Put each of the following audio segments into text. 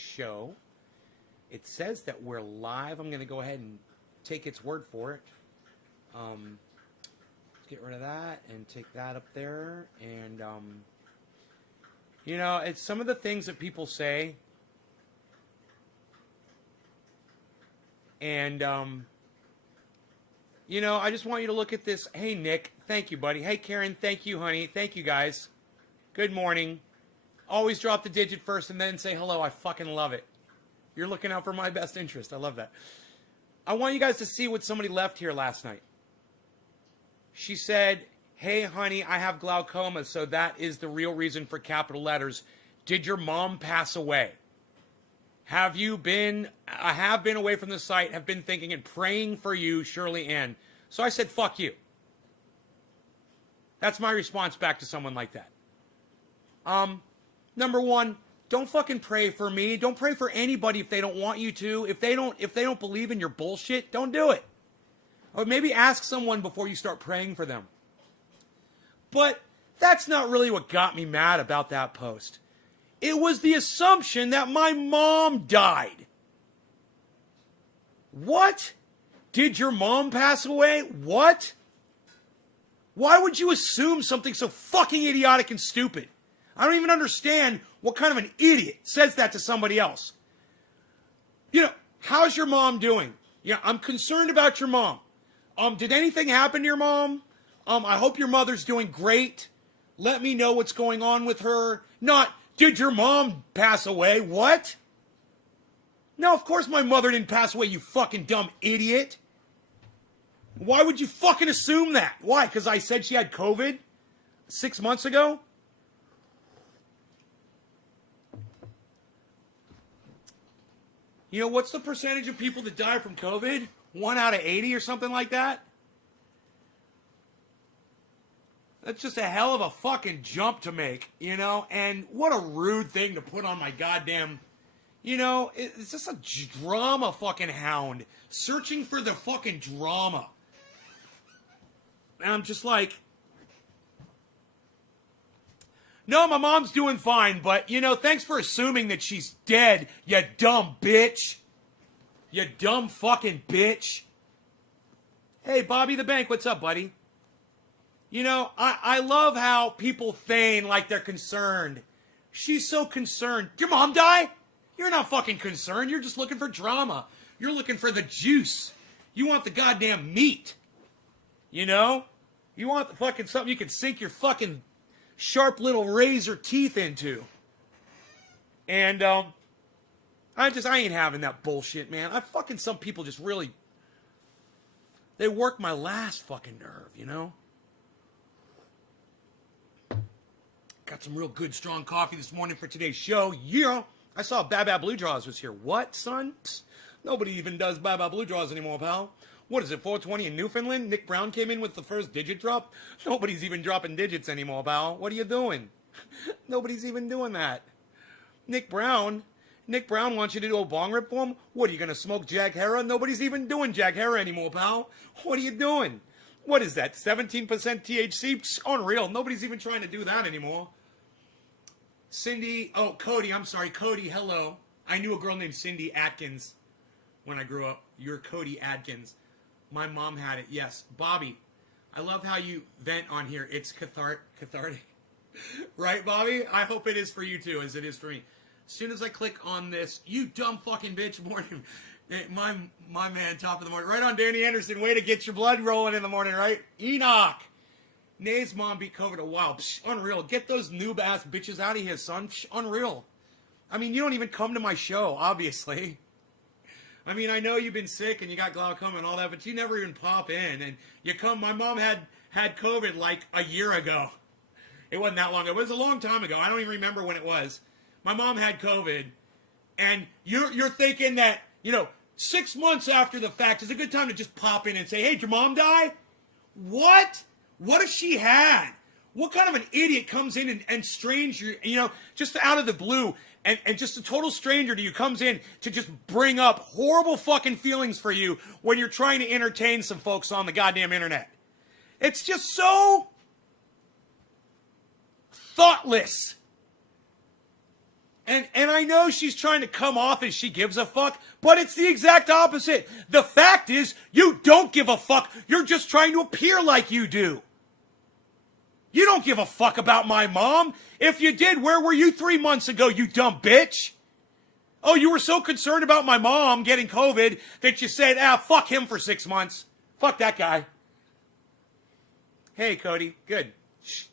show. It says that we're live. I'm going to go ahead and take its word for it. Get rid of that and take that up there. And, you know, it's some of the things that people say. And, you know, I just want you to look at this. Hey, Nick. Thank you, buddy. Hey, Karen. Thank you, honey. Thank you, guys. Good morning. Always drop the digit first and then say hello. I fucking love it. You're looking out for my best interest. I love that. I want you guys to see what somebody left here last night. She said, hey, honey, I have glaucoma, so that is the real reason for capital letters. Did your mom pass away? I have been away from the site, have been thinking and praying for you, Shirley Ann. So I said, fuck you. That's my response back to someone like that. Number one, don't fucking pray for me. Don't pray for anybody if they don't want you to. If they don't believe in your bullshit, don't do it. Or maybe ask someone before you start praying for them. But that's not really what got me mad about that post. It was the assumption that my mom died. What? Did your mom pass away? What? Why would you assume something so fucking idiotic and stupid? I don't even understand what kind of an idiot says that to somebody else. You know, how's your mom doing? Yeah, I'm concerned about your mom. Did anything happen to your mom? I hope your mother's doing great. Let me know what's going on with her. Not, did your mom pass away? What? No, of course my mother didn't pass away, you fucking dumb idiot. Why would you fucking assume that? Why? Because I said she had COVID 6 months ago? You know, what's the percentage of people that die from COVID? 1 out of 80 or something like that? That's just a hell of a fucking jump to make, you know? And what a rude thing to put on my goddamn... You know, it's just a drama fucking hound. Searching for the fucking drama. And I'm just like... No, my mom's doing fine, but, you know, thanks for assuming that she's dead, you dumb bitch. You dumb fucking bitch. Hey, Bobby the Bank, what's up, buddy? You know, I love how people feign like they're concerned. She's so concerned. Did your mom die? You're not fucking concerned. You're just looking for drama. You're looking for the juice. You want the goddamn meat. You know? You want the fucking something you can sink your fucking sharp little razor teeth into. And, I ain't having that bullshit, man. Some people just really, they work my last fucking nerve, you know? Got some real good, strong coffee this morning for today's show. Yeah. I saw Baba Blue Draws was here. What, son? Psst. Nobody even does Baba Blue Draws anymore, pal. What is it, 420 in Newfoundland? Nick Brown came in with the first digit drop? Nobody's even dropping digits anymore, pal. What are you doing? Nobody's even doing that. Nick Brown wants you to do a bong rip for him? What, are you going to smoke Jack Hera? Nobody's even doing Jack Hera anymore, pal. What are you doing? What is that, 17% THC? Psst, unreal. Nobody's even trying to do that anymore. Cindy, Cody, I'm sorry. Cody, hello. I knew a girl named Cindy Atkins when I grew up. You're Cody Atkins. My mom had it, yes. Bobby, I love how you vent on here. It's cathartic. Right, Bobby? I hope it is for you too, as it is for me. As soon as I click on this, you dumb fucking bitch, morning. My man, top of the morning. Right on, Danny Anderson. Way to get your blood rolling in the morning, right? Enoch. Nay's mom beat COVID a while. Psh, unreal. Get those noob-ass bitches out of here, son. Psh, unreal. I mean, you don't even come to my show, obviously. I mean, I know you've been sick and you got glaucoma and all that, but you never even pop in. And you come, my mom had COVID like a year ago. It wasn't that long ago. It was a long time ago. I don't even remember when it was. My mom had COVID. And you're thinking that, 6 months after the fact is a good time to just pop in and say, hey, did your mom die? What? What if she had? What kind of an idiot comes in and stranger, just out of the blue, and just a total stranger to you comes in to just bring up horrible fucking feelings for you when you're trying to entertain some folks on the goddamn internet. It's just so thoughtless. And I know she's trying to come off as she gives a fuck, but it's the exact opposite. The fact is, you don't give a fuck. You're just trying to appear like you do. You don't give a fuck about my mom. If you did, where were you 3 months ago, you dumb bitch? Oh, you were so concerned about my mom getting COVID that you said, fuck him for 6 months. Fuck that guy. Hey, Cody. Good.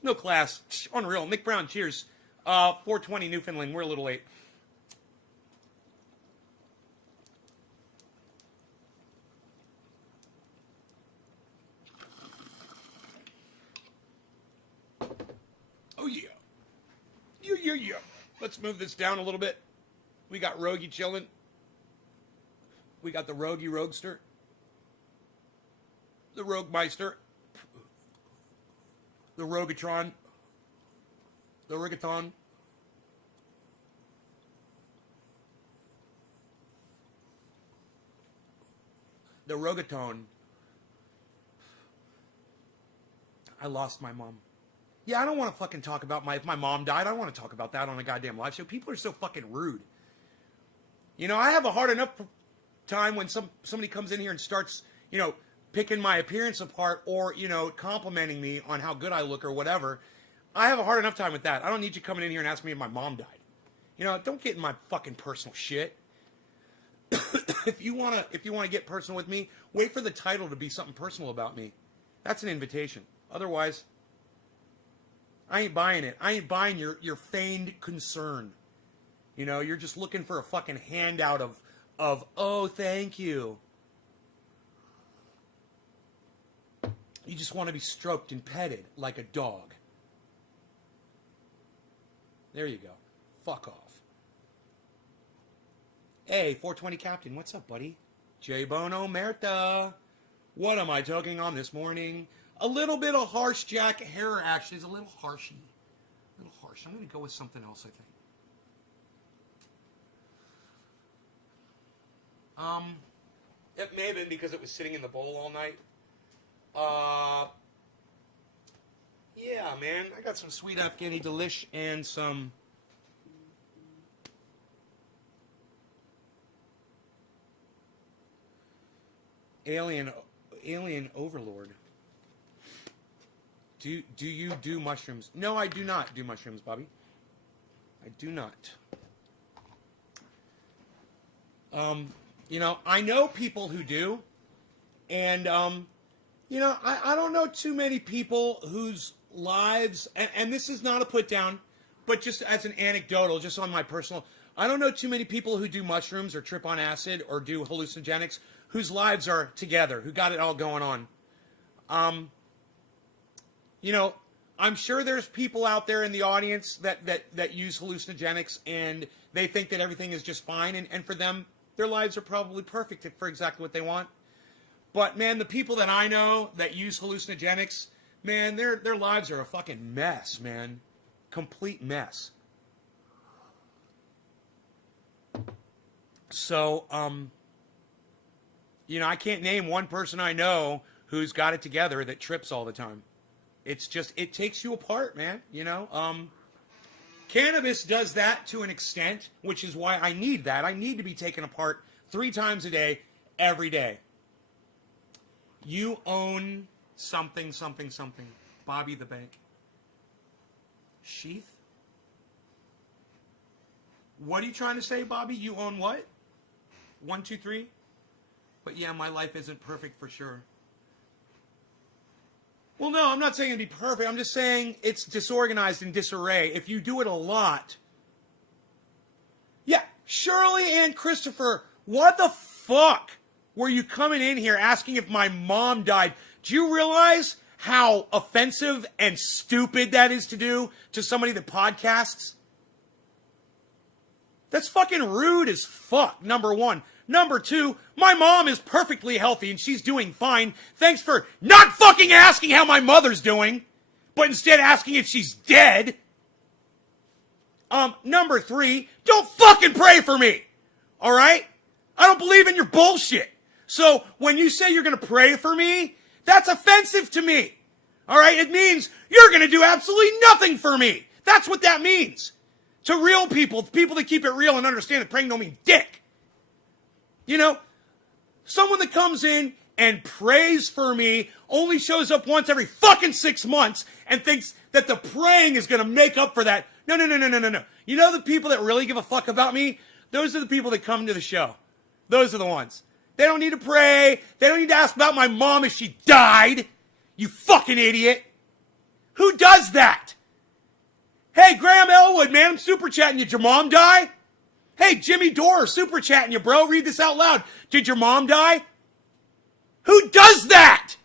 No class. Unreal. Nick Brown, cheers. 4:20 Newfoundland. We're a little late. Oh, yeah. Yeah. Let's move this down a little bit. We got Rogie chilling. We got the Rogie Roadster. The Rogue Meister. The Rogatron. The Rigathon. The Rogatone. I lost my mom. Yeah, I don't want to fucking talk about if my mom died. I don't want to talk about that on a goddamn live show. People are so fucking rude. You know, I have a hard enough time when somebody comes in here and starts, picking my appearance apart or, complimenting me on how good I look or whatever. I have a hard enough time with that. I don't need you coming in here and asking me if my mom died. Don't get in my fucking personal shit. If you wanna get personal with me, wait for the title to be something personal about me. That's an invitation. Otherwise, I ain't buying it. I ain't buying your feigned concern. You're just looking for a fucking handout of oh, thank you. You just want to be stroked and petted like a dog. There you go. Fuck off. Hey, 420 Captain, what's up, buddy? J Bono Merta. What am I talking on this morning? A little bit of harsh Jack hair actually is a little harshy. A little harsh. I'm going to go with something else, I think. It may have been because it was sitting in the bowl all night. Yeah, man. I got some sweet Afghani delish and some Alien Overlord. Do you do mushrooms? No, I do not do mushrooms, Bobby. I do not. I know people who do, and I don't know too many people whose lives, and this is not a put down, but just as an anecdotal, just on my personal, I don't know too many people who do mushrooms or trip on acid or do hallucinogenics whose lives are together, who got it all going on. I'm sure there's people out there in the audience that use hallucinogenics and they think that everything is just fine, and for them, their lives are probably perfect for exactly what they want. But man, the people that I know that use hallucinogenics, man, their lives are a fucking mess, man. Complete mess. So, I can't name one person I know who's got it together that trips all the time. It's just, it takes you apart, man, Cannabis does that to an extent, which is why I need that. I need to be taken apart 3 times a day, every day. You own something. Bobby the Bank. Sheath? What are you trying to say, Bobby? You own what? 1, 2, 3? But yeah, my life isn't perfect for sure. Well, no, I'm not saying it'd be perfect. I'm just saying it's disorganized and disarray. If you do it a lot. Yeah, Shirley and Christopher, what the fuck were you coming in here asking if my mom died? Do you realize how offensive and stupid that is to do to somebody that podcasts? That's fucking rude as fuck, number one. Number 2, my mom is perfectly healthy and she's doing fine. Thanks for not fucking asking how my mother's doing, but instead asking if she's dead. Number 3, don't fucking pray for me. All right? I don't believe in your bullshit. So when you say you're going to pray for me, that's offensive to me. All right? It means you're going to do absolutely nothing for me. That's what that means. To real people that keep it real and understand that praying don't mean dick. You know, someone that comes in and prays for me only shows up once every fucking 6 months and thinks that the praying is going to make up for that. No. You know the people that really give a fuck about me? Those are the people that come to the show. Those are the ones. They don't need to pray. They don't need to ask about my mom if she died. You fucking idiot. Who does that? Hey, Graham Elwood, man, I'm super chatting you. Did your mom die? Hey, Jimmy Dore, super chatting you, bro. Read this out loud. Did your mom die? Who does that?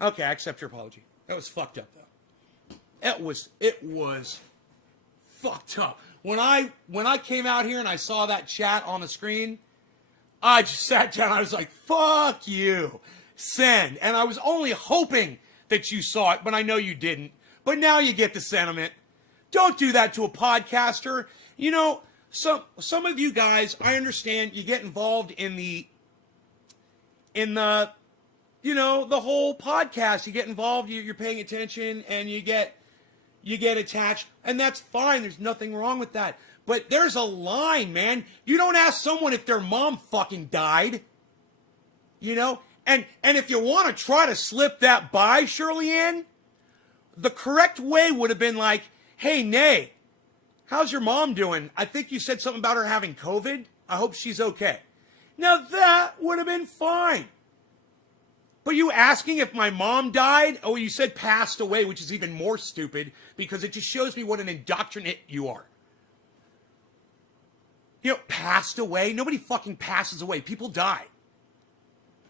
Okay, I accept your apology. That was fucked up, though. It was fucked up. When I came out here and I saw that chat on the screen, I just sat down. I was like, fuck you. Send. And I was only hoping that you saw it, but I know you didn't. But now you get the sentiment. Don't do that to a podcaster. You know, some of you guys, I understand you get involved in the you know, the whole podcast. You get involved, you're paying attention, and you get attached, and that's fine. There's nothing wrong with that. But there's a line, man. You don't ask someone if their mom fucking died. You know? And if you want to try to slip that by, Shirley Ann, the correct way would have been like, hey, Nay, how's your mom doing? I think you said something about her having COVID. I hope she's okay. Now that would have been fine. But you asking if my mom died? Oh, you said passed away, which is even more stupid because it just shows me what an indoctrinate you are. You know, passed away? Nobody fucking passes away. People die.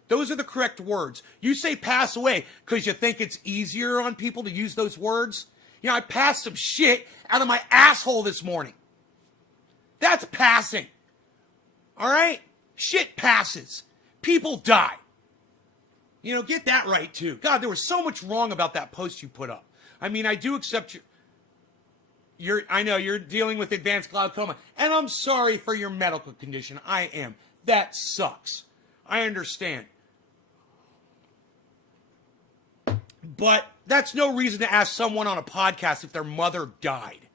Those are the correct words. You say pass away because you think it's easier on people to use those words. You know, I passed some shit out of my asshole this morning. That's passing. All right? Shit passes. People die. You know, get that right, too. God, there was so much wrong about that post you put up. I mean, I do accept I know you're dealing with advanced glaucoma, and I'm sorry for your medical condition. I am. That sucks. I understand. But that's no reason to ask someone on a podcast if their mother died.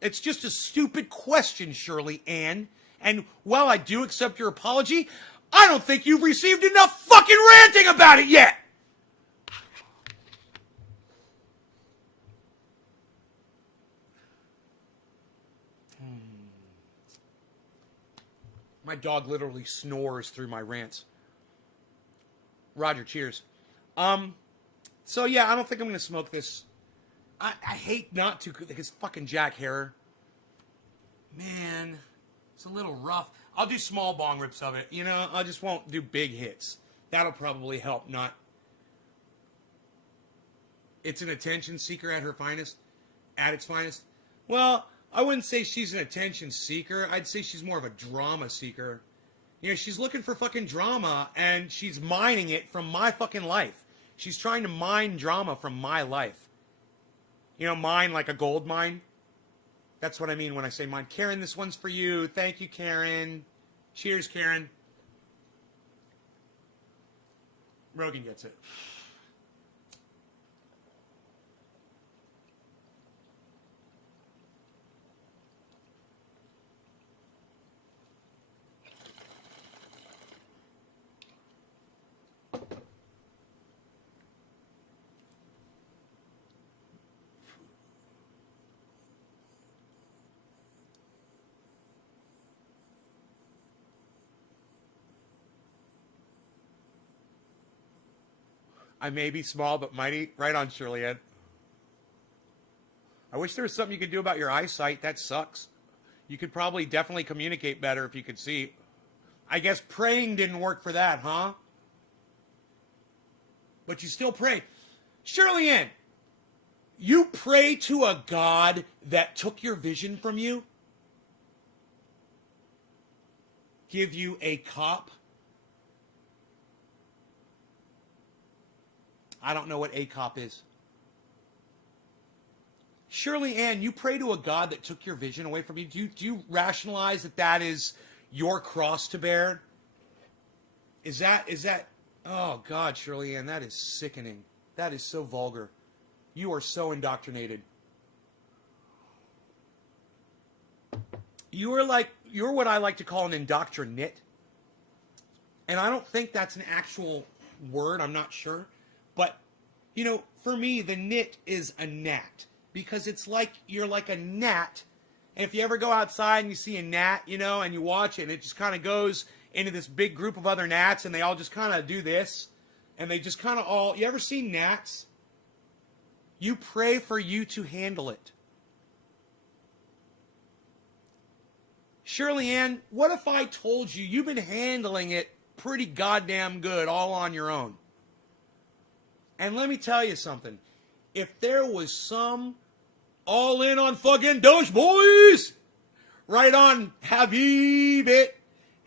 It's just a stupid question, Shirley Ann. And while I do accept your apology, I don't think you've received enough fucking ranting about it yet. My dog literally snores through my rants. Roger, cheers. So yeah, I don't think I'm going to smoke this. I hate not to, because fucking Jack Harrer. Man, it's a little rough. I'll do small bong rips of it. You know, I just won't do big hits. That'll probably help, not... It's an attention seeker at her finest. At its finest. Well, I wouldn't say she's an attention seeker. I'd say she's more of a drama seeker. You know, she's looking for fucking drama, and she's mining it from my fucking life. She's trying to mine drama from my life. You know, mine like a gold mine. That's what I mean when I say mine. Karen, this one's for you. Thank you, Karen. Cheers, Karen. Rogan gets it. I may be small, but mighty. Right on, Shirley Ann. I wish there was something you could do about your eyesight. That sucks. You could probably definitely communicate better if you could see. I guess praying didn't work for that, huh? But you still pray. Shirley Ann, you pray to a God that took your vision from you? Give you a cop? I don't know what ACOP is. Shirley Ann, you pray to a God that took your vision away from you. Do you rationalize that that is your cross to bear? Is that, oh God, Shirley Ann, that is sickening. That is so vulgar. You are so indoctrinated. you're what I like to call an indoctrinate. And I don't think that's an actual word. I'm not sure. But, you know, for me, the nit is a gnat. Because it's like, you're like a gnat. And if you ever go outside and you see a gnat, you know, and you watch it, and it just kind of goes into this big group of other gnats, and they all just kind of do this. And they just kind of all, you ever seen gnats? You pray for you to handle it. Shirley Ann, what if I told you you've been handling it pretty goddamn good all on your own? And let me tell you something. If there was some all in on fucking Doge boys, right on, Habib it,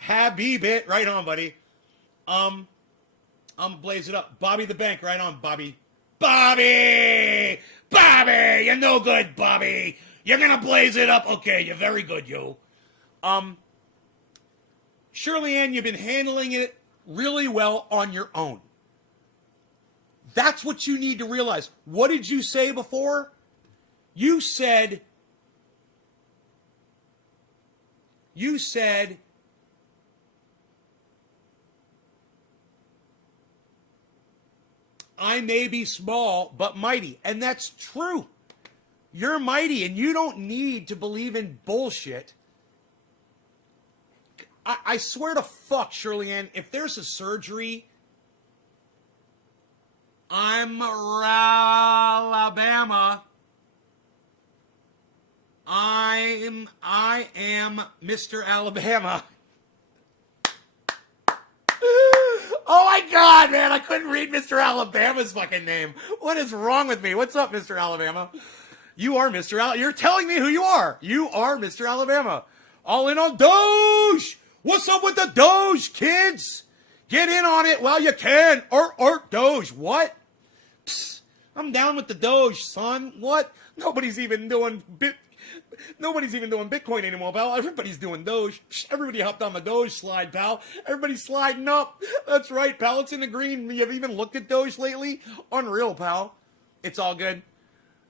right on, buddy. I'm blaze it up. Bobby the Bank, right on, Bobby. Bobby, you're no good, Bobby. You're gonna blaze it up. Okay, you're very good, yo. Shirley Ann, you've been handling it really well on your own. That's what you need to realize. What did you say before? You said, I may be small, but mighty. And that's true. You're mighty, and you don't need to believe in bullshit. I swear to fuck, Shirley Ann, if there's a surgery, I'm Alabama. I am Mr. Alabama. Oh my God, man, I couldn't read Mr. Alabama's fucking name. What is wrong with me? What's up, Mr. Alabama? You are Mr. You're telling me who you are. You are Mr. Alabama. All in on Doge. What's up with the Doge, kids? Get in on it while you can. Doge. What? Psst, I'm down with the Doge, son. What? Nobody's even doing Bitcoin anymore, pal. Everybody's doing Doge. Everybody hopped on the Doge slide, pal. Everybody's sliding up. That's right, pal. It's in the green. You have even looked at Doge lately? Unreal, pal. It's all good.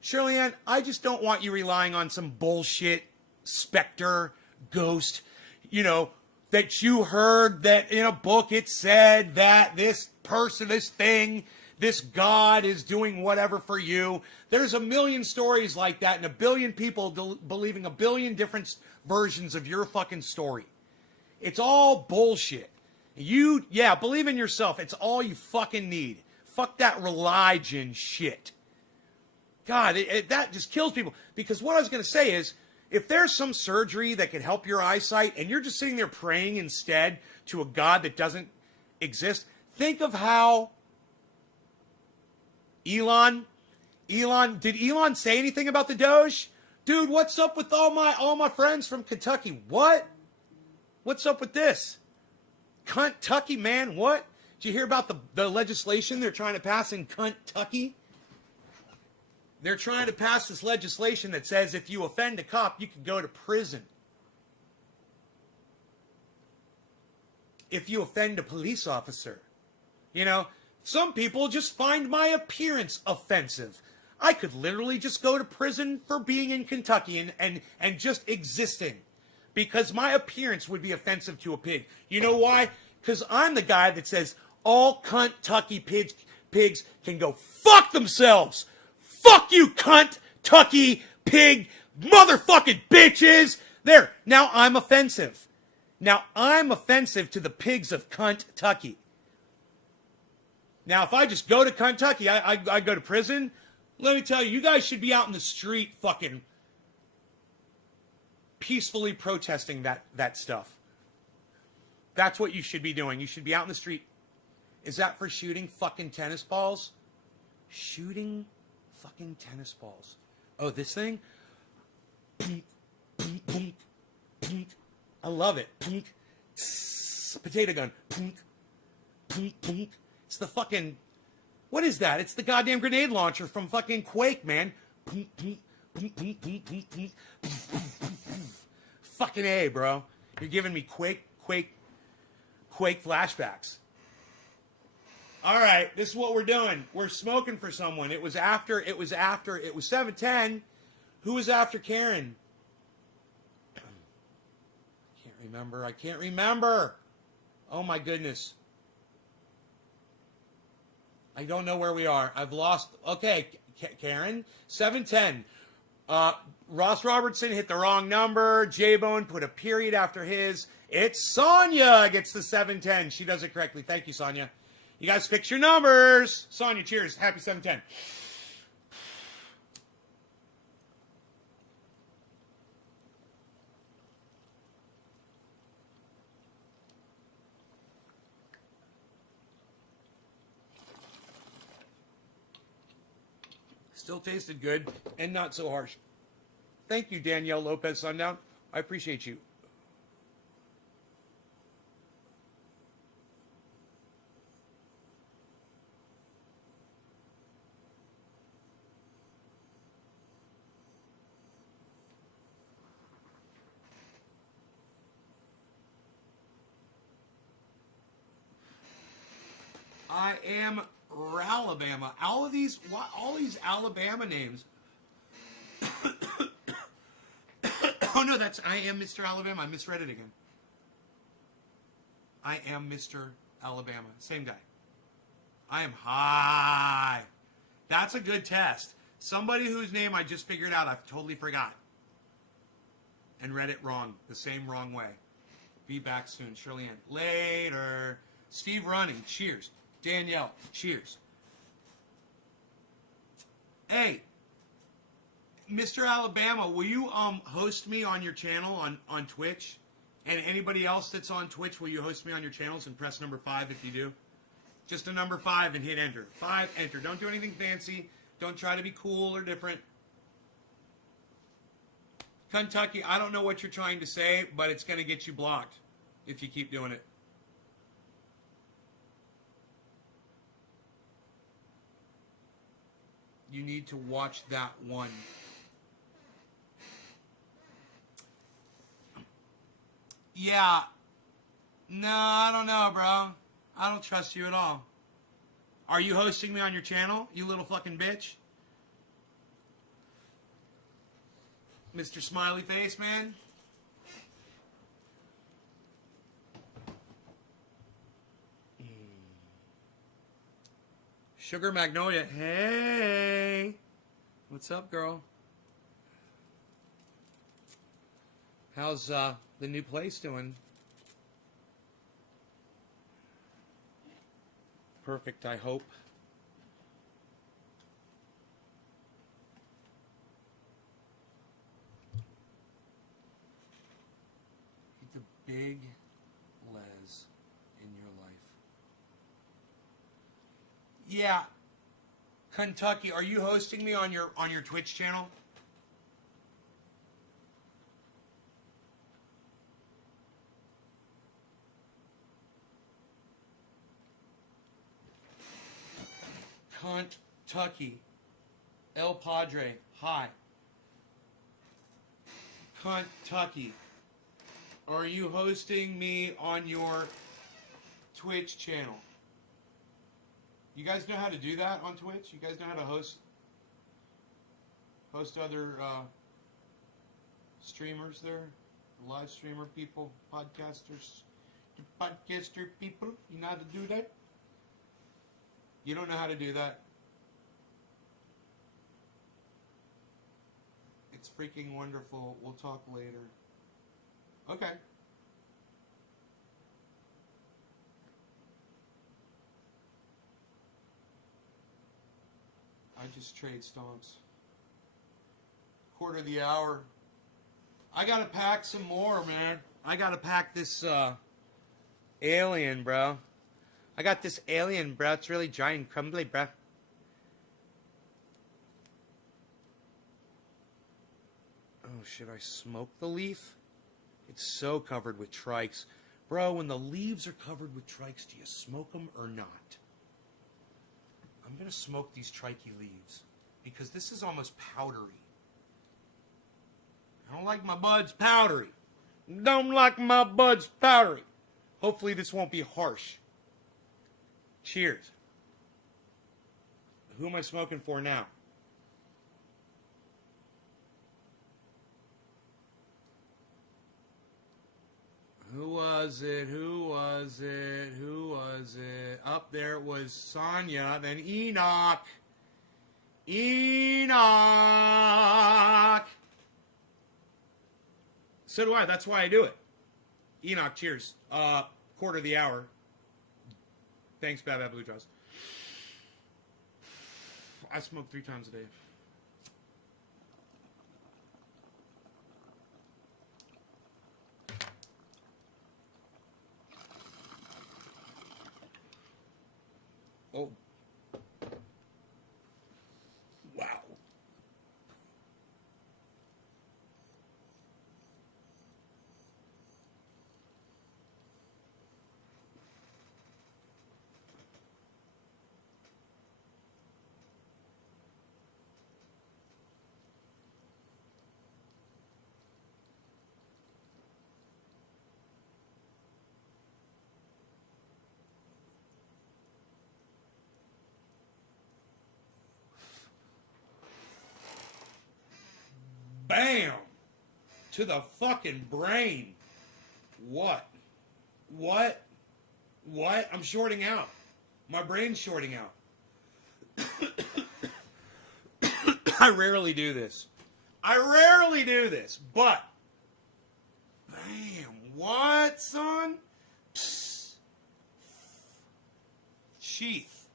Shirley Ann, I just don't want you relying on some bullshit specter, ghost, you know, that you heard that in a book it said that this person, this thing, this God is doing whatever for you. There's a million stories like that and a billion people believing a billion different versions of your fucking story. It's all bullshit. Believe in yourself. It's all you fucking need. Fuck that religion shit. God, that just kills people. Because what I was going to say is, if there's some surgery that can help your eyesight and you're just sitting there praying instead to a God that doesn't exist, think of how did Elon say anything about the Doge? Dude, what's up with all my friends from Kentucky? What? What's up with this? Kentucky, man, what? Did you hear about the legislation they're trying to pass in Kentucky? They're trying to pass this legislation that says if you offend a cop, you can go to prison. If you offend a police officer. You know, some people just find my appearance offensive. I could literally just go to prison for being in Kentucky and just existing. Because my appearance would be offensive to a pig. You know why? Because I'm the guy that says all Kentucky pigs can go fuck themselves. Fuck you, Kentucky pig motherfucking bitches. There. Now I'm offensive. Now I'm offensive to the pigs of Kentucky. Now if I just go to Kentucky, I go to prison. Let me tell you, you guys should be out in the street fucking peacefully protesting that stuff. That's what you should be doing. You should be out in the street. Is that for shooting fucking tennis balls? Shooting fucking tennis balls. Oh, this thing? I love it. Potato gun. It's the fucking... What is that? It's the goddamn grenade launcher from fucking Quake, man. Fucking A, bro. You're giving me Quake flashbacks. All right, this is what we're doing. We're smoking for someone. It was 7:10. Who was after Karen? remember. I can't remember. Oh, my goodness. I don't know where we are. I've lost. Okay, Karen. 710. Ross Robertson hit the wrong number. J-Bone put a period after his. It's Sonia gets the 710. She does it correctly. Thank you, Sonia. You guys fix your numbers. Sonia, cheers. Happy 710. Still tasted good and not so harsh. Thank you, Danielle Lopez Sundown. I appreciate you. I am Alabama. All these Alabama names. Oh no, that's I am Mr. Alabama. I misread it again. I am Mr. Alabama. Same guy. I am high. That's a good test. Somebody whose name I just figured out, I've totally forgot. And read it wrong. The same wrong way. Be back soon. Shirley Ann. Later. Steve Running. Cheers. Danielle. Cheers. Hey. Mr. Alabama, will you host me on your channel on Twitch? And anybody else that's on Twitch, will you host me on your channels and press number 5 if you do? Just a number 5 and hit enter. 5, enter. Don't do anything fancy. Don't try to be cool or different. Kentucky, I don't know what you're trying to say, but it's going to get you blocked if you keep doing it. You need to watch that one. Yeah. No, I don't know, bro. I don't trust you at all. Are you hosting me on your channel, you little fucking bitch? Mr. Smiley Face, man? Sugar Magnolia. Hey. What's up, girl? How's the new place doing? Perfect, I hope. The big Les in your life. Yeah. Kentucky, are you hosting me on your Twitch channel? Kentucky. El Padre. Hi. Kentucky. Are you hosting me on your Twitch channel? You guys know how to do that on Twitch? You guys know how to host other streamers there? Live streamer people, podcasters, podcaster people? You know how to do that? You don't know how to do that? It's freaking wonderful. We'll talk later. Okay. I just trade stomps. Quarter of the hour. I gotta pack some more, man. I gotta pack this alien, bro. I got this alien, bro. It's really dry and crumbly, bro. Oh, should I smoke the leaf? It's so covered with trikes. Bro, when the leaves are covered with trikes, do you smoke them or not? I'm going to smoke these trikey leaves because this is almost powdery. I don't like my buds powdery. Don't like my buds powdery. Hopefully this won't be harsh. Cheers. Who am I smoking for now? Who was it? Who was it? Who was it? Up there it was Sonya, then Enoch. Enoch! So do I. That's why I do it. Enoch, cheers. Quarter of the hour. Thanks, Bad Bad Blue Jaws. I smoke 3 times a day. Oh. Wow. Bam! To the fucking brain. What? What? What? I'm shorting out. My brain's shorting out. I rarely do this. But bam. What, son? Psst. Sheath.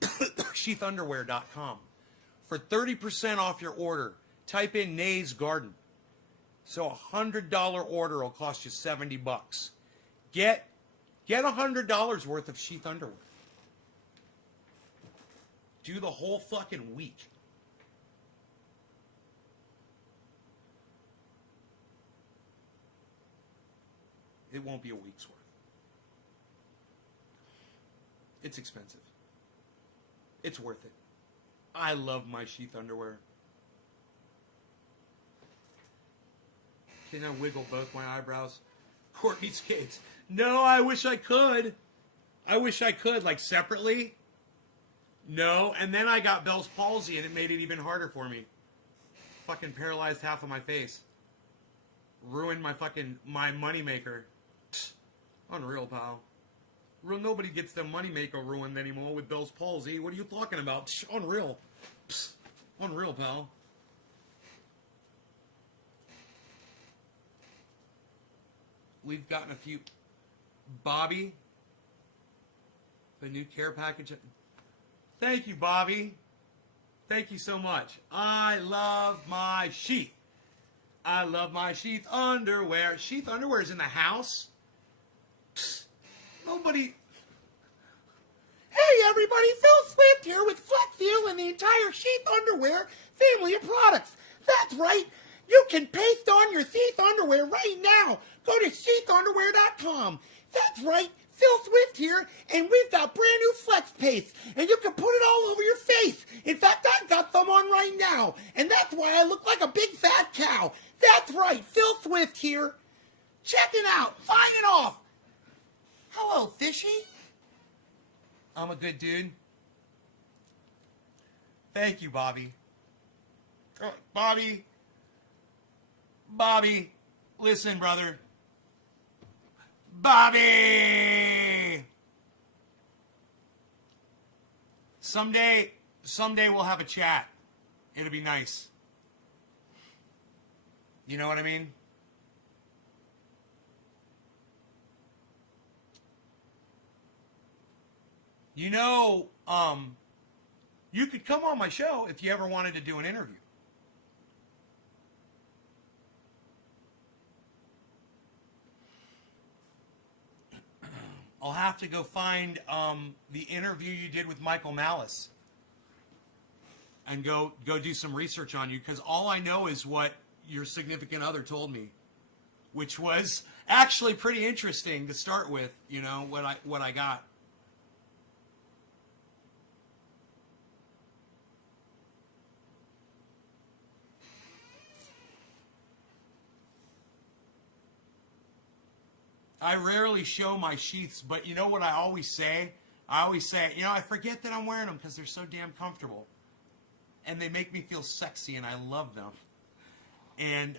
Sheathunderwear.com. For 30% off your order, type in Nay's Garden. So a $100 order will cost you $70. Get $100 worth of sheath underwear. Do the whole fucking week. It won't be a week's worth. It's expensive. It's worth it. I love my sheath underwear. Can I wiggle both my eyebrows? Courtney Skates. No, I wish I could. Like separately. No, and then I got Bell's palsy and it made it even harder for me. Fucking paralyzed half of my face. Ruined my moneymaker. Unreal, pal. Nobody gets their moneymaker ruined anymore with Bell's palsy. What are you talking about? Unreal. Unreal, pal. We've gotten a few. Bobby. The new care package. Thank you, Bobby. Thank you so much. I love my sheath. I love my sheath underwear. Sheath underwear is in the house. Nobody. Hey everybody, Phil Swift here with Flex and the entire Sheath Underwear family of products. That's right, you can paste on your Sheath Underwear right now. Go to sheathunderwear.com. That's right, Phil Swift here, and we've got brand new Flex Paste, and you can put it all over your face. In fact, I've got some on right now, and that's why I look like a big fat cow. That's right, Phil Swift here. Check it out, sign it off. Hello, Fishy. I'm a good dude. Thank you, Bobby. Bobby, listen, brother. Bobby! Someday we'll have a chat. It'll be nice. You know what I mean? You know, you could come on my show if you ever wanted to do an interview. I'll have to go find the interview you did with Michael Malice and go do some research on you, because all I know is what your significant other told me, which was actually pretty interesting to start with, you know, what I got. I rarely show my sheaths, but you know what I always say? I always say, you know, I forget that I'm wearing them because they're so damn comfortable. And they make me feel sexy, and I love them. And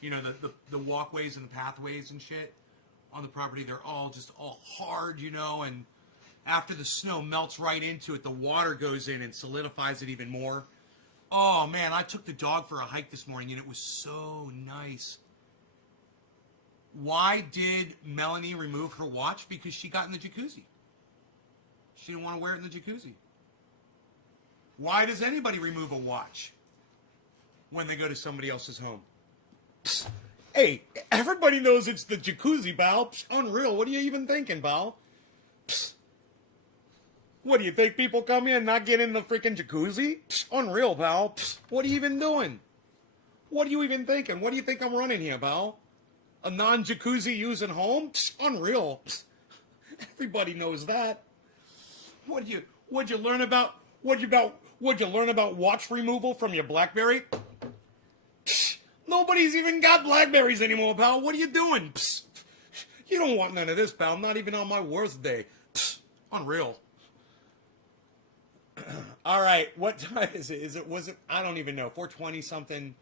You know, the walkways and the pathways and shit on the property, they're all hard, you know, and after the snow melts right into it, the water goes in and solidifies it even more. Oh, man, I took the dog for a hike this morning, and it was so nice. Why did Melanie remove her watch? Because she got in the jacuzzi. She didn't want to wear it in the jacuzzi. Why does anybody remove a watch when they go to somebody else's home? Psst. Hey, everybody knows it's the jacuzzi, pal. Psst. Unreal. What are you even thinking, pal? Psst. What do you think? People come in and not get in the freaking jacuzzi? Psst. Unreal, pal. Psst. What are you even doing? What are you even thinking? What do you think I'm running here, pal? A non-jacuzzi using home? Psst. Unreal. Psst. Everybody knows that. What'd you learn about watch removal from your BlackBerry? Psst. Nobody's even got BlackBerries anymore, pal. What are you doing? Psst. You don't want none of this, pal. Not even on my worst day. Psst. Unreal. All right, what time is it? Was it? I don't even know. 4:20 something.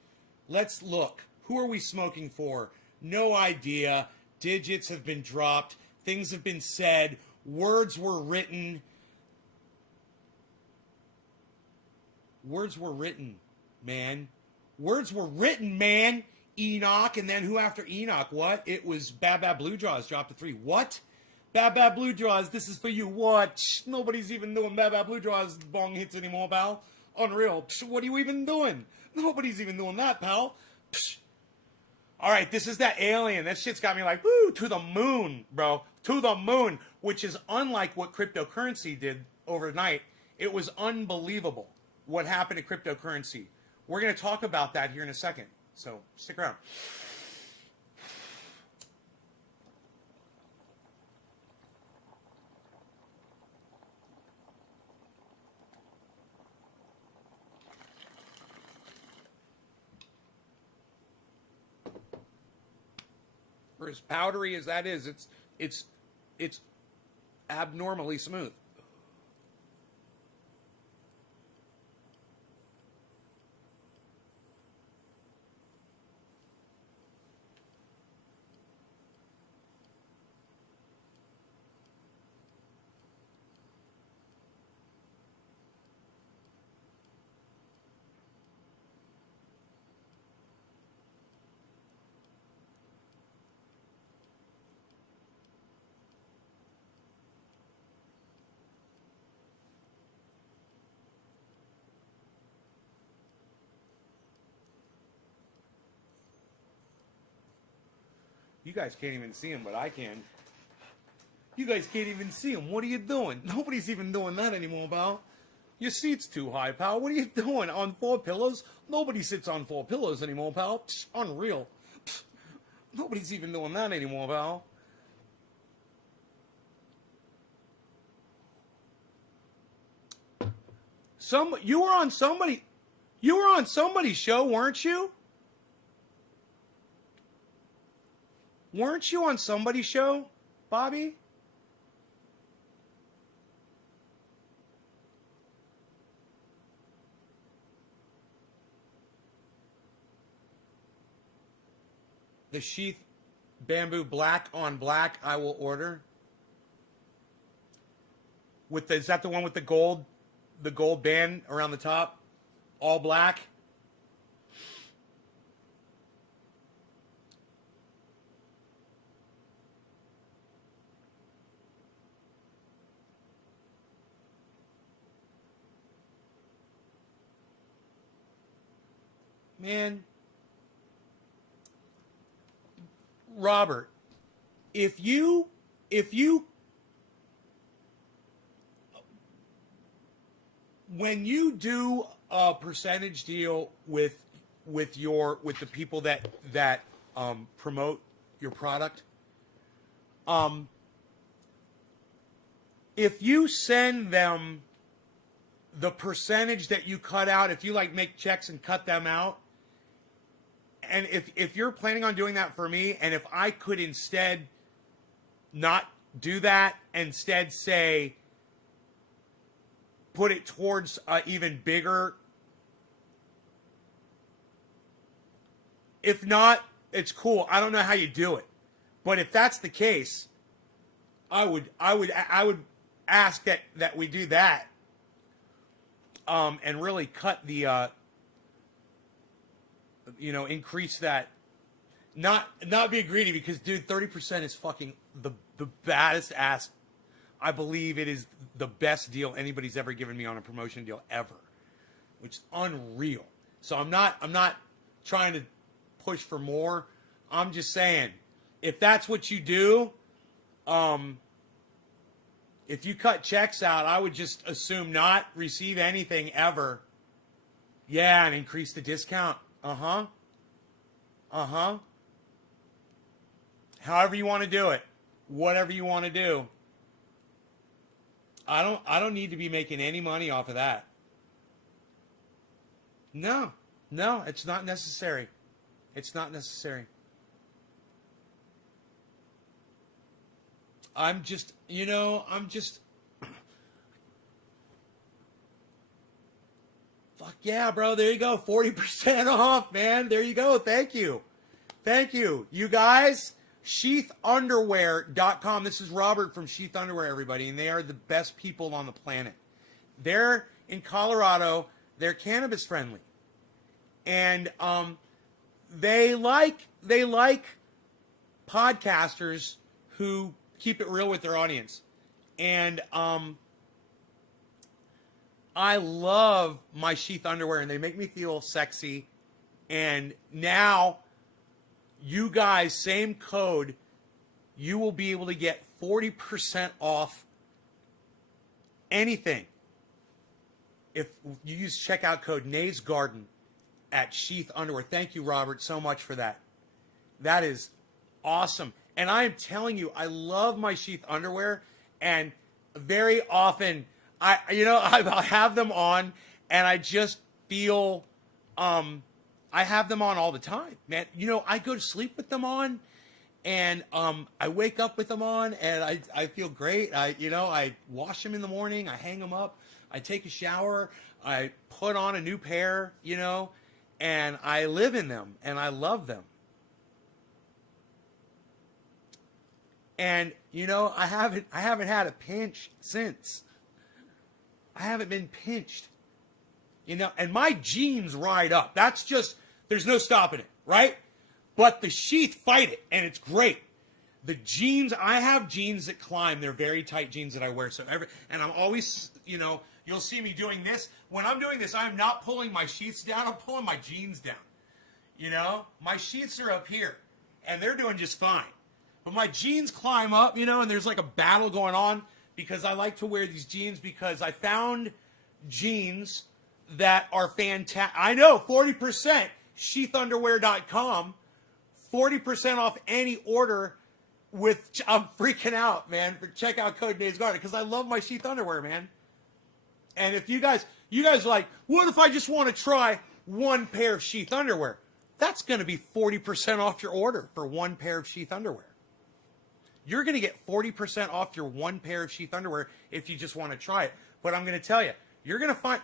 Let's look. Who are we smoking for? No idea. Digits have been dropped. Things have been said. Words were written. Words were written, man. Words were written, man. Enoch, and then who after Enoch? What? It was Bad Bad Blue Jaws dropped to 3. What? Bad Bad Blue Jaws, this is for you. What? Shh, nobody's even doing Bad Bad Blue Jaws bong hits anymore, pal. Unreal. Psh, what are you even doing? Nobody's even doing that, pal. Psh. All right, this is that alien. That shit's got me like, woo, to the moon, bro. To the moon, which is unlike what cryptocurrency did overnight. It was unbelievable what happened to cryptocurrency. We're going to talk about that here in a second, so stick around. For as powdery as that is, it's abnormally smooth. You guys can't even see him, but I can. You guys can't even see him. What are you doing? Nobody's even doing that anymore, pal. Your seat's too high, pal. What are you doing? On 4 pillows? Nobody sits on 4 pillows anymore, pal. Psh, unreal. Psh, nobody's even doing that anymore, pal. You were on somebody's show, weren't you? Weren't you on somebody's show, Bobby? The sheath bamboo black on black, I will order. Is that the one with the gold band around the top? All black? Man, Robert, if you when you do a percentage deal with the people that promote your product, if you send them the percentage that you cut out, if you like make checks and cut them out, and if you're planning on doing that for me, and if I could instead not do that, instead say, put it towards even bigger, if not it's cool. I don't know how you do it, but if that's the case, I would ask that we do that, and really cut the, increase that. Not be greedy, because dude, 30% is fucking the baddest ass. I believe it is the best deal anybody's ever given me on a promotion deal ever, which is unreal. So I'm not trying to push for more. I'm just saying, if that's what you do, if you cut checks out, I would just assume not receive anything ever. Yeah, and increase the discount. However you want to do it, whatever you want to do. I don't need to be making any money off of that. No, it's not necessary. It's not necessary. I'm just fuck yeah, bro. There you go. 40% off, man. There you go. Thank you. You guys, sheathunderwear.com. This is Robert from Sheath Underwear, everybody, and they are the best people on the planet. They're in Colorado. They're cannabis friendly. And they like podcasters who keep it real with their audience. And I love my Sheath Underwear, and they make me feel sexy. And now, you guys, same code, you will be able to get 40% off anything if you use checkout code Nays Garden at Sheath Underwear. Thank you, Robert, so much for that. That is awesome. And I am telling you, I love my Sheath Underwear, and very often I have them on, and I just feel I have them on all the time, man. I go to sleep with them on, and I wake up with them on, and I feel great. I wash them in the morning, I hang them up, I take a shower, I put on a new pair, and I live in them, and I love them. And I haven't had a pinch since. I haven't been pinched. And my jeans ride up. That's just, there's no stopping it, right? But the sheath fight it, and it's great. The jeans, I have jeans that climb. They're very tight jeans that I wear. And I'm always, you'll see me doing this. When I'm doing this, I'm not pulling my sheaths down. I'm pulling my jeans down. My sheaths are up here, and they're doing just fine. But my jeans climb up, and there's like a battle going on, because I like to wear these jeans, because I found jeans that are fantastic. I know, 40%, sheathunderwear.com, 40% off any order with, I'm freaking out, man, for checkout code Nays Garden, because I love my Sheath Underwear, man. And if you guys are like, what if I just want to try one pair of Sheath Underwear? That's going to be 40% off your order for one pair of Sheath Underwear. You're going to get 40% off your one pair of Sheath Underwear if you just want to try it. But I'm going to tell you, you're going to find...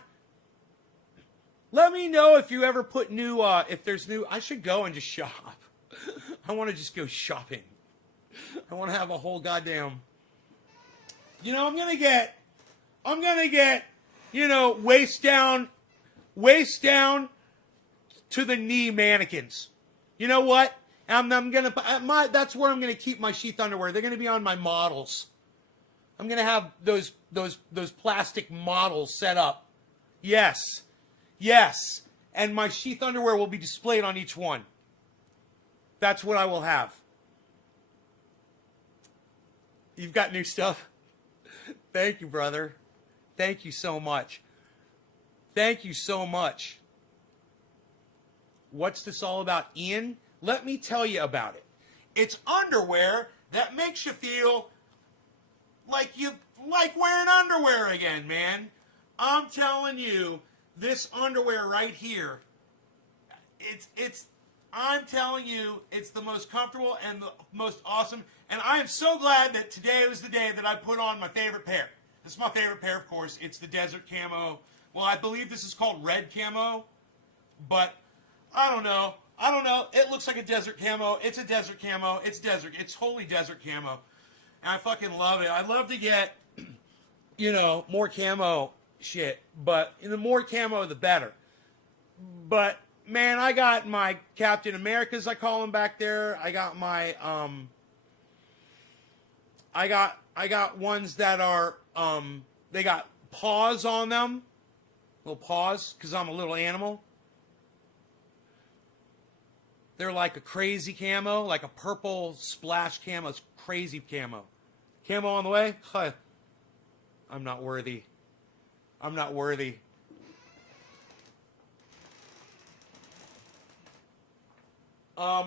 Let me know if you ever put new... if there's new... I should go and just shop. I want to just go shopping. I want to have a whole goddamn... I'm going to get... waist down to the knee mannequins. You know what? That's where I'm gonna keep my Sheath Underwear. They're gonna be on my models. I'm gonna have those plastic models set up. Yes, and my Sheath Underwear will be displayed on each one. That's what I will have. You've got new stuff. Thank you, brother. Thank you so much. Thank you so much. What's this all about, Ian? Let me tell you about it. It's underwear that makes you feel like you like wearing underwear again, man. I'm telling you, this underwear right here, I'm telling you, it's the most comfortable and the most awesome. And I am so glad that today was the day that I put on my favorite pair. This is my favorite pair, of course. It's the desert camo. Well, I believe this is called red camo, but I don't know. I don't know. It looks like a desert camo. It's a desert camo. It's desert. It's wholly desert camo. And I fucking love it. I'd love to get, more camo shit. But the more camo, the better. But, man, I got my Captain Americas, I call them back there. I got my, I got ones that are, they got paws on them. Little paws, because I'm a little animal. They're like a crazy camo, like a purple splash camo. It's crazy camo. Camo on the way? Huh. I'm not worthy. I'm not worthy. I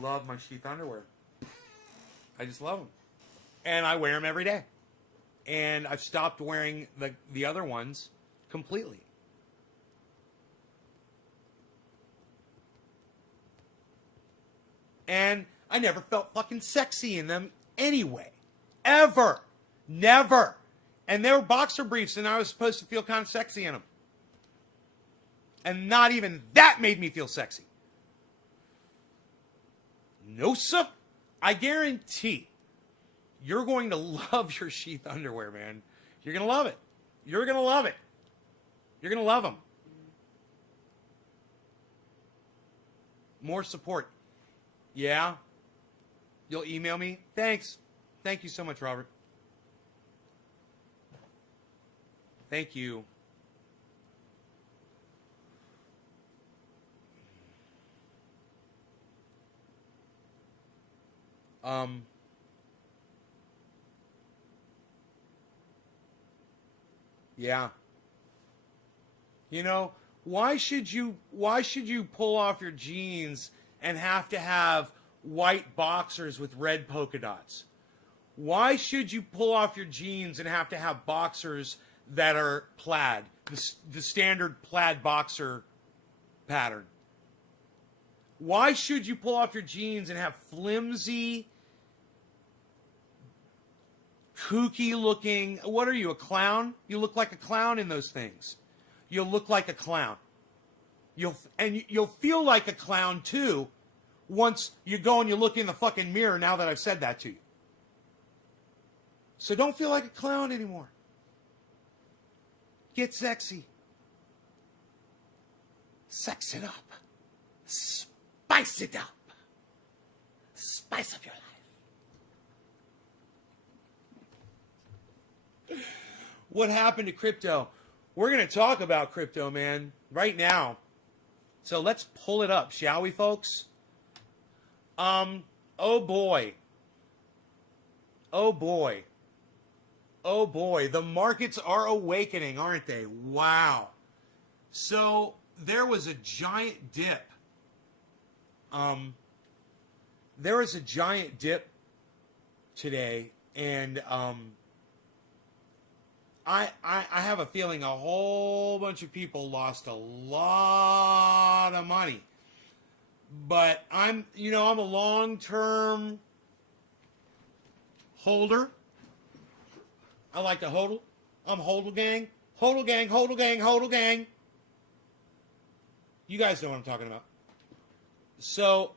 love my sheath underwear. I just love them. And I wear them every day. And I've stopped wearing the other ones completely. And I never felt fucking sexy in them anyway. Ever. Never. And they were boxer briefs, and I was supposed to feel kind of sexy in them. And not even that made me feel sexy. No, sir. I guarantee you're going to love your sheath underwear, man. You're going to love it. You're going to love it. You're going to love them. More support. Yeah? You'll email me? Thanks. Thank you so much, Robert. Thank you. Yeah. Why should you pull off your jeans and have to have white boxers with red polka dots? Why should you pull off your jeans and have to have boxers that are plaid, the standard plaid boxer pattern? Why should you pull off your jeans and have flimsy, kooky looking, what are you, a clown? You look like a clown in those things. You'll look like a clown. You'll feel like a clown too once you go and you look in the fucking mirror now that I've said that to you. So don't feel like a clown anymore. Get sexy. Sex it up. Spice it up. Spice up your life. What happened to crypto? We're going to talk about crypto, man, right now. So let's pull it up, shall we, folks? Oh boy. Oh boy. Oh boy. The markets are awakening, aren't they? Wow. So there was a giant dip. There was a giant dip today, and I have a feeling a whole bunch of people lost a lot of money. But I'm a long-term holder. I like to hodl. I'm hodl gang. Hodl gang, hodl gang, hodl gang. You guys know what I'm talking about. So,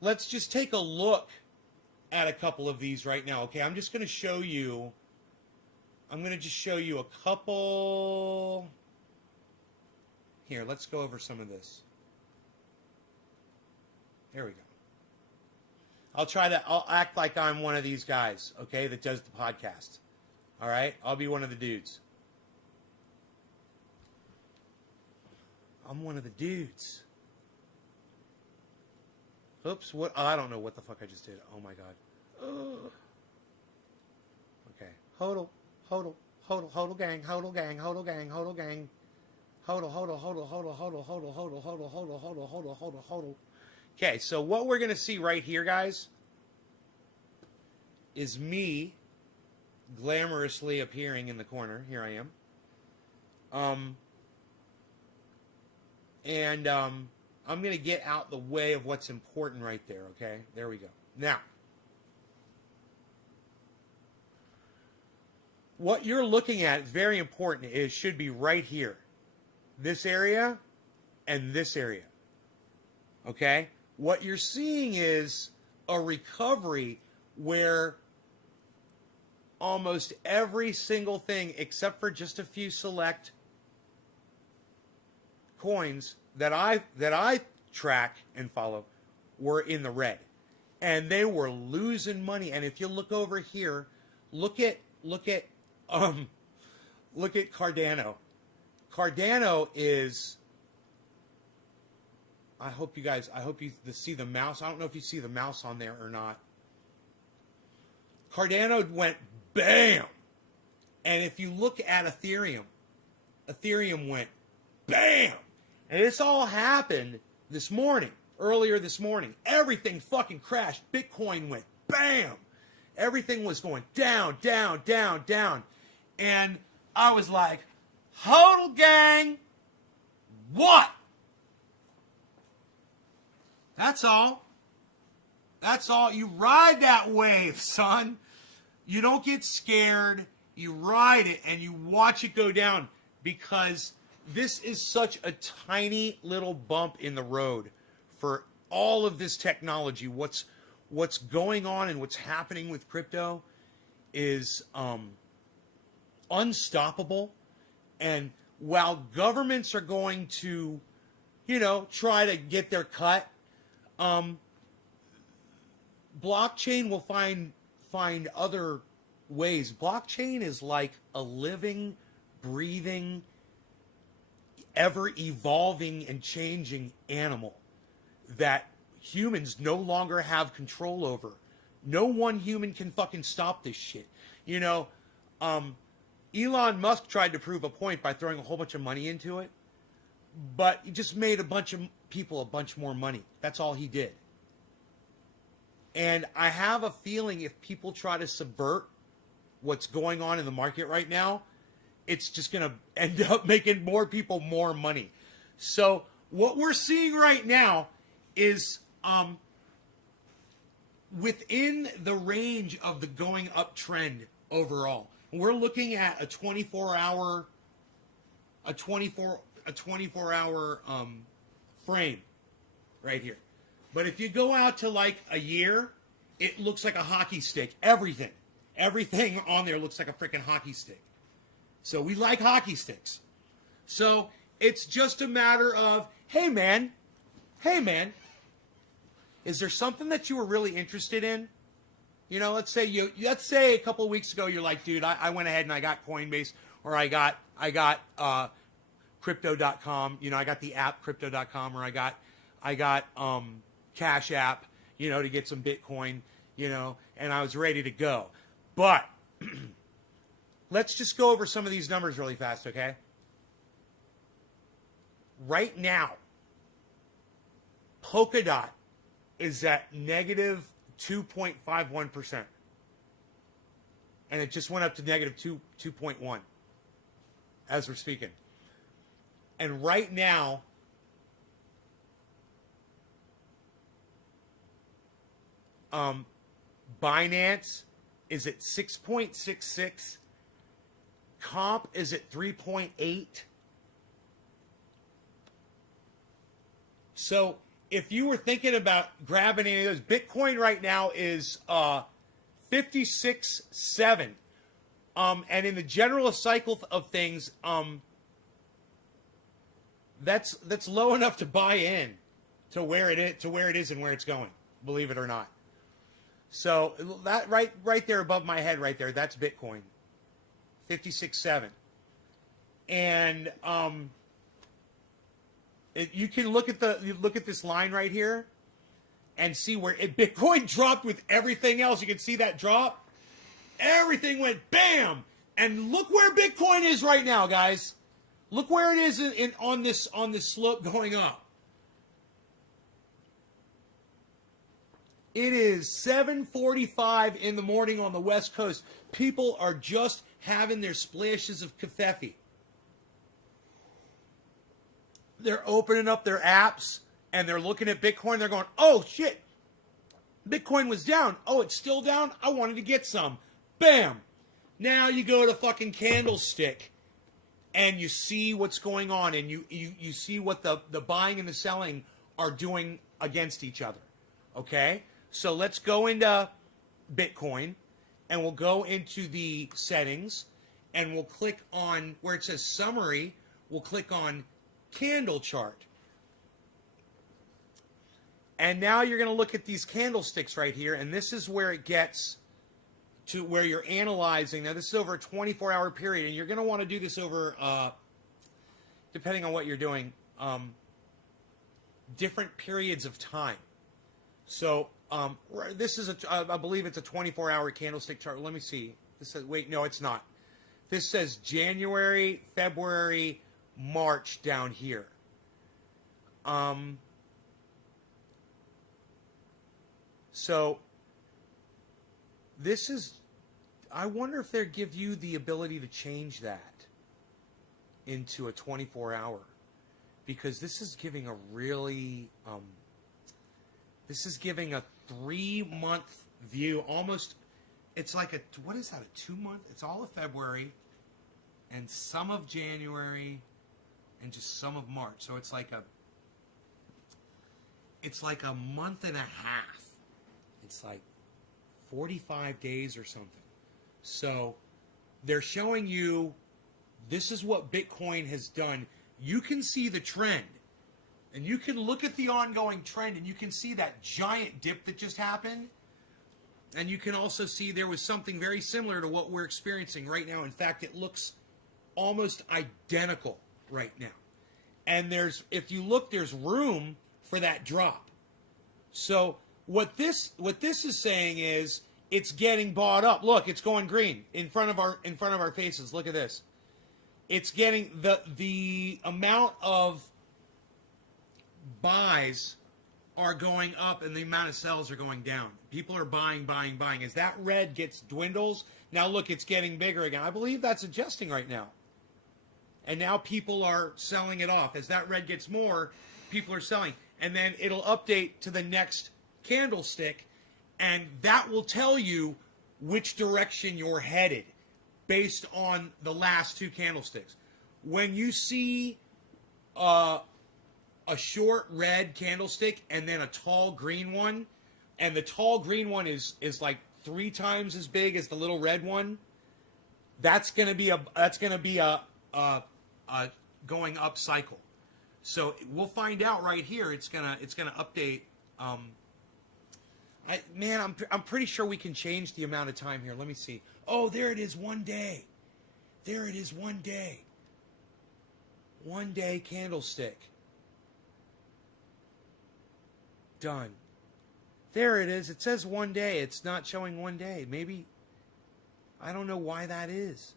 let's just take a look at a couple of these right now. Okay, I'm just going to show you. I'm going to just show you a couple. Here, let's go over some of this. There we go. I'll act like I'm one of these guys, okay, that does the podcast. All right? I'll be one of the dudes. I'm one of the dudes. Oops, what? Oh, I don't know what the fuck I just did. Oh my god. Ugh. Okay. Hodl, hodl, hodl, hodl gang, hodl gang, hodl gang, hodl gang. Hodl, hodl, hodl, hodl, hodl, hodl, hodl, hodl, hodl, hodl, hodl, hodl, hodl. Okay, so what we're gonna see right here, guys, is me glamorously appearing in the corner. Here I am. I'm going to get out the way of what's important right there, okay? There we go. Now, what you're looking at is very important. It should be right here. This area and this area. Okay? What you're seeing is a recovery where almost every single thing, except for just a few select coins that I track and follow, were in the red. And they were losing money. And if you look over here, look at Cardano. Cardano is, I hope you see the mouse. I don't know if you see the mouse on there or not. Cardano went bam. And if you look at Ethereum went bam. And this all happened this morning, earlier this morning. Everything fucking crashed. Bitcoin went bam. Everything was going down, down, down, down. And I was like, Hodl gang, what? That's all. That's all. You ride that wave, son. You don't get scared. You ride it and you watch it go down, because this is such a tiny little bump in the road for all of this technology. What's going on and what's happening with crypto is unstoppable. And while governments are going to, try to get their cut, blockchain will find other ways. Blockchain is like a living, breathing, ever evolving and changing animal that humans no longer have control over. No one human can fucking stop this shit. Elon Musk tried to prove a point by throwing a whole bunch of money into it, but he just made a bunch of people a bunch more money. That's all he did. And I have a feeling if people try to subvert what's going on in the market right now, it's just going to end up making more people more money. So what we're seeing right now is within the range of the going up trend overall. We're looking at a 24-hour frame right here. But if you go out to like a year, it looks like a hockey stick. Everything on there looks like a freaking hockey stick. So we like hockey sticks. So it's just a matter of, hey man, is there something that you were really interested in? Let's say a couple of weeks ago, you're like, dude, I went ahead and I got Coinbase, or I got crypto.com. I got the app crypto.com, or I got Cash App, to get some Bitcoin, and I was ready to go. But let's just go over some of these numbers really fast, okay? Right now, Polkadot is at negative 2.51%. And it just went up to negative 2.1 as we're speaking. And right now, Binance is at 6.66. Comp is at 3.8. So if you were thinking about grabbing any of those, Bitcoin right now is 56.7. And in the general cycle of things, that's low enough to buy in to where it is and where it's going, believe it or not. So that right there above my head right there, that's Bitcoin. 56.7. And you can look at this line right here and see where Bitcoin dropped with everything else. You can see that drop. Everything went bam. And look where Bitcoin is right now, guys. Look where it is on this slope going up. It is 7:45 in the morning on the West Coast. People are just having their splashes of kefefe. They're opening up their apps and they're looking at Bitcoin. They're going, oh shit, Bitcoin was down. Oh, it's still down? I wanted to get some. Bam. Now you go to fucking candlestick and you see what's going on, and you see what the buying and the selling are doing against each other. Okay? So let's go into Bitcoin, and we'll go into the settings, and we'll click on where it says summary. We'll click on candle chart. And now you're going to look at these candlesticks right here, and this is where it gets to where you're analyzing. Now, this is over a 24-hour period, and you're going to want to do this over, depending on what you're doing, different periods of time. So this is, I believe it's a 24-hour candlestick chart. Let me see. This says, wait, no, it's not. This says January, February, March down here. So this is, I wonder if they give you the ability to change that into a 24-hour, because this is giving a really, this is giving a 3-month view, almost. It's like a, what is that, a 2-month? It's all of February and some of January and just some of March. So it's like a month and a half. It's like 45 days or something. So they're showing you, this is what Bitcoin has done. You can see the trend, and you can look at the ongoing trend, and you can see that giant dip that just happened. And you can also see there was something very similar to what we're experiencing right now. In fact, it looks almost identical right now. And there's, if you look, there's room for that drop. So what this is saying is it's getting bought up. Look, it's going green in front of our faces. Look at this. It's getting the amount of buys are going up and the amount of sells are going down. People are buying. As that red dwindles, now look, it's getting bigger again. I believe that's adjusting right now. And now people are selling it off. As that red gets more, people are selling. And then it'll update to the next candlestick, and that will tell you which direction you're headed based on the last 2 candlesticks. When you see a short red candlestick and then a tall green one, and the tall green one is like 3 times as big as the little red one, that's going to be a going up cycle. So we'll find out right here. It's gonna update. I'm pretty sure we can change the amount of time here. Let me see. Oh, there it is, 1 day. There it is, 1 day. 1 day candlestick. Done. There it is. It says 1 day. It's not showing 1 day. Maybe, I don't know why that is.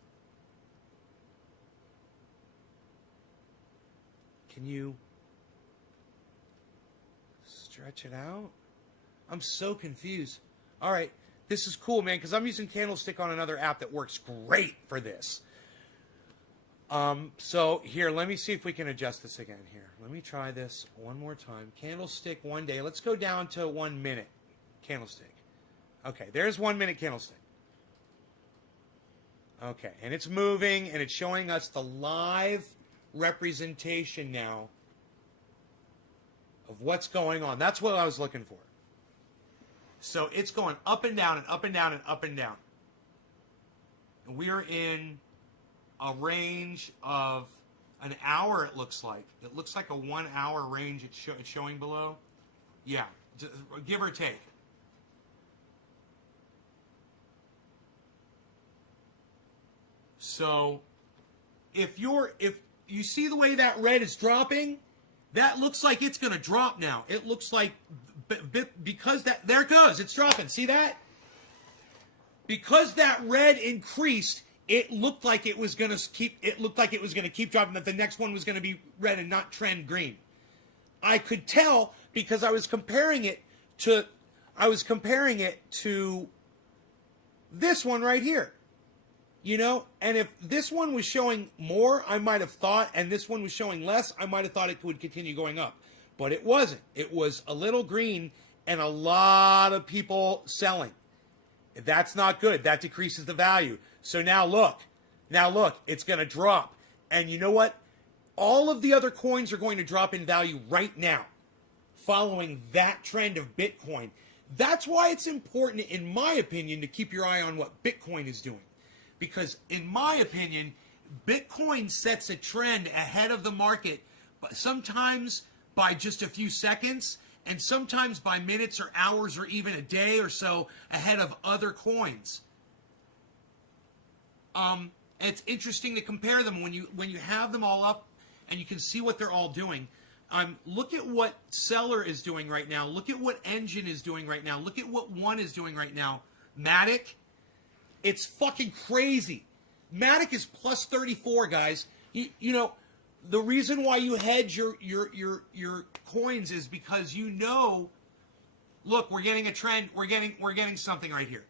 Can you stretch it out? I'm so confused. All right. This is cool, man, because I'm using Candlestick on another app that works great for this. So here, let me see if we can adjust this again here. Let me try this one more time. Candlestick 1 day. Let's go down to 1 minute candlestick. Okay, there's 1 minute candlestick. Okay, and it's moving, and it's showing us the live representation now of what's going on. That's what I was looking for. So it's going up and down and up and down and up and down. And we are in a range of an hour, it looks like. It looks like a 1 hour range it's showing below. Yeah, give or take. So if you see the way that red is dropping, that looks like it's going to drop now. It looks like because that, there it goes, it's dropping. See that? Because that red increased, it looked like it was going to keep dropping, that the next one was going to be red and not trend green. I could tell because I was comparing it to this one right here. You know, and if this one was showing more, I might have thought, and this one was showing less, I might have thought it would continue going up. But it wasn't. It was a little green and a lot of people selling. That's not good. That decreases the value. So now look, it's going to drop. And you know what? All of the other coins are going to drop in value right now, following that trend of Bitcoin. That's why it's important, in my opinion, to keep your eye on what Bitcoin is doing. Because, in my opinion, Bitcoin sets a trend ahead of the market, but sometimes by just a few seconds, and sometimes by minutes or hours or even a day or so ahead of other coins. It's interesting to compare them when you have them all up and you can see what they're all doing. Look at what Seller is doing right now. Look at what Engine is doing right now. Look at what One is doing right now. Matic, it's fucking crazy. Matic is plus 34, guys. You know, the reason why you hedge your coins is because you know, look, we're getting a trend. We're getting something right here.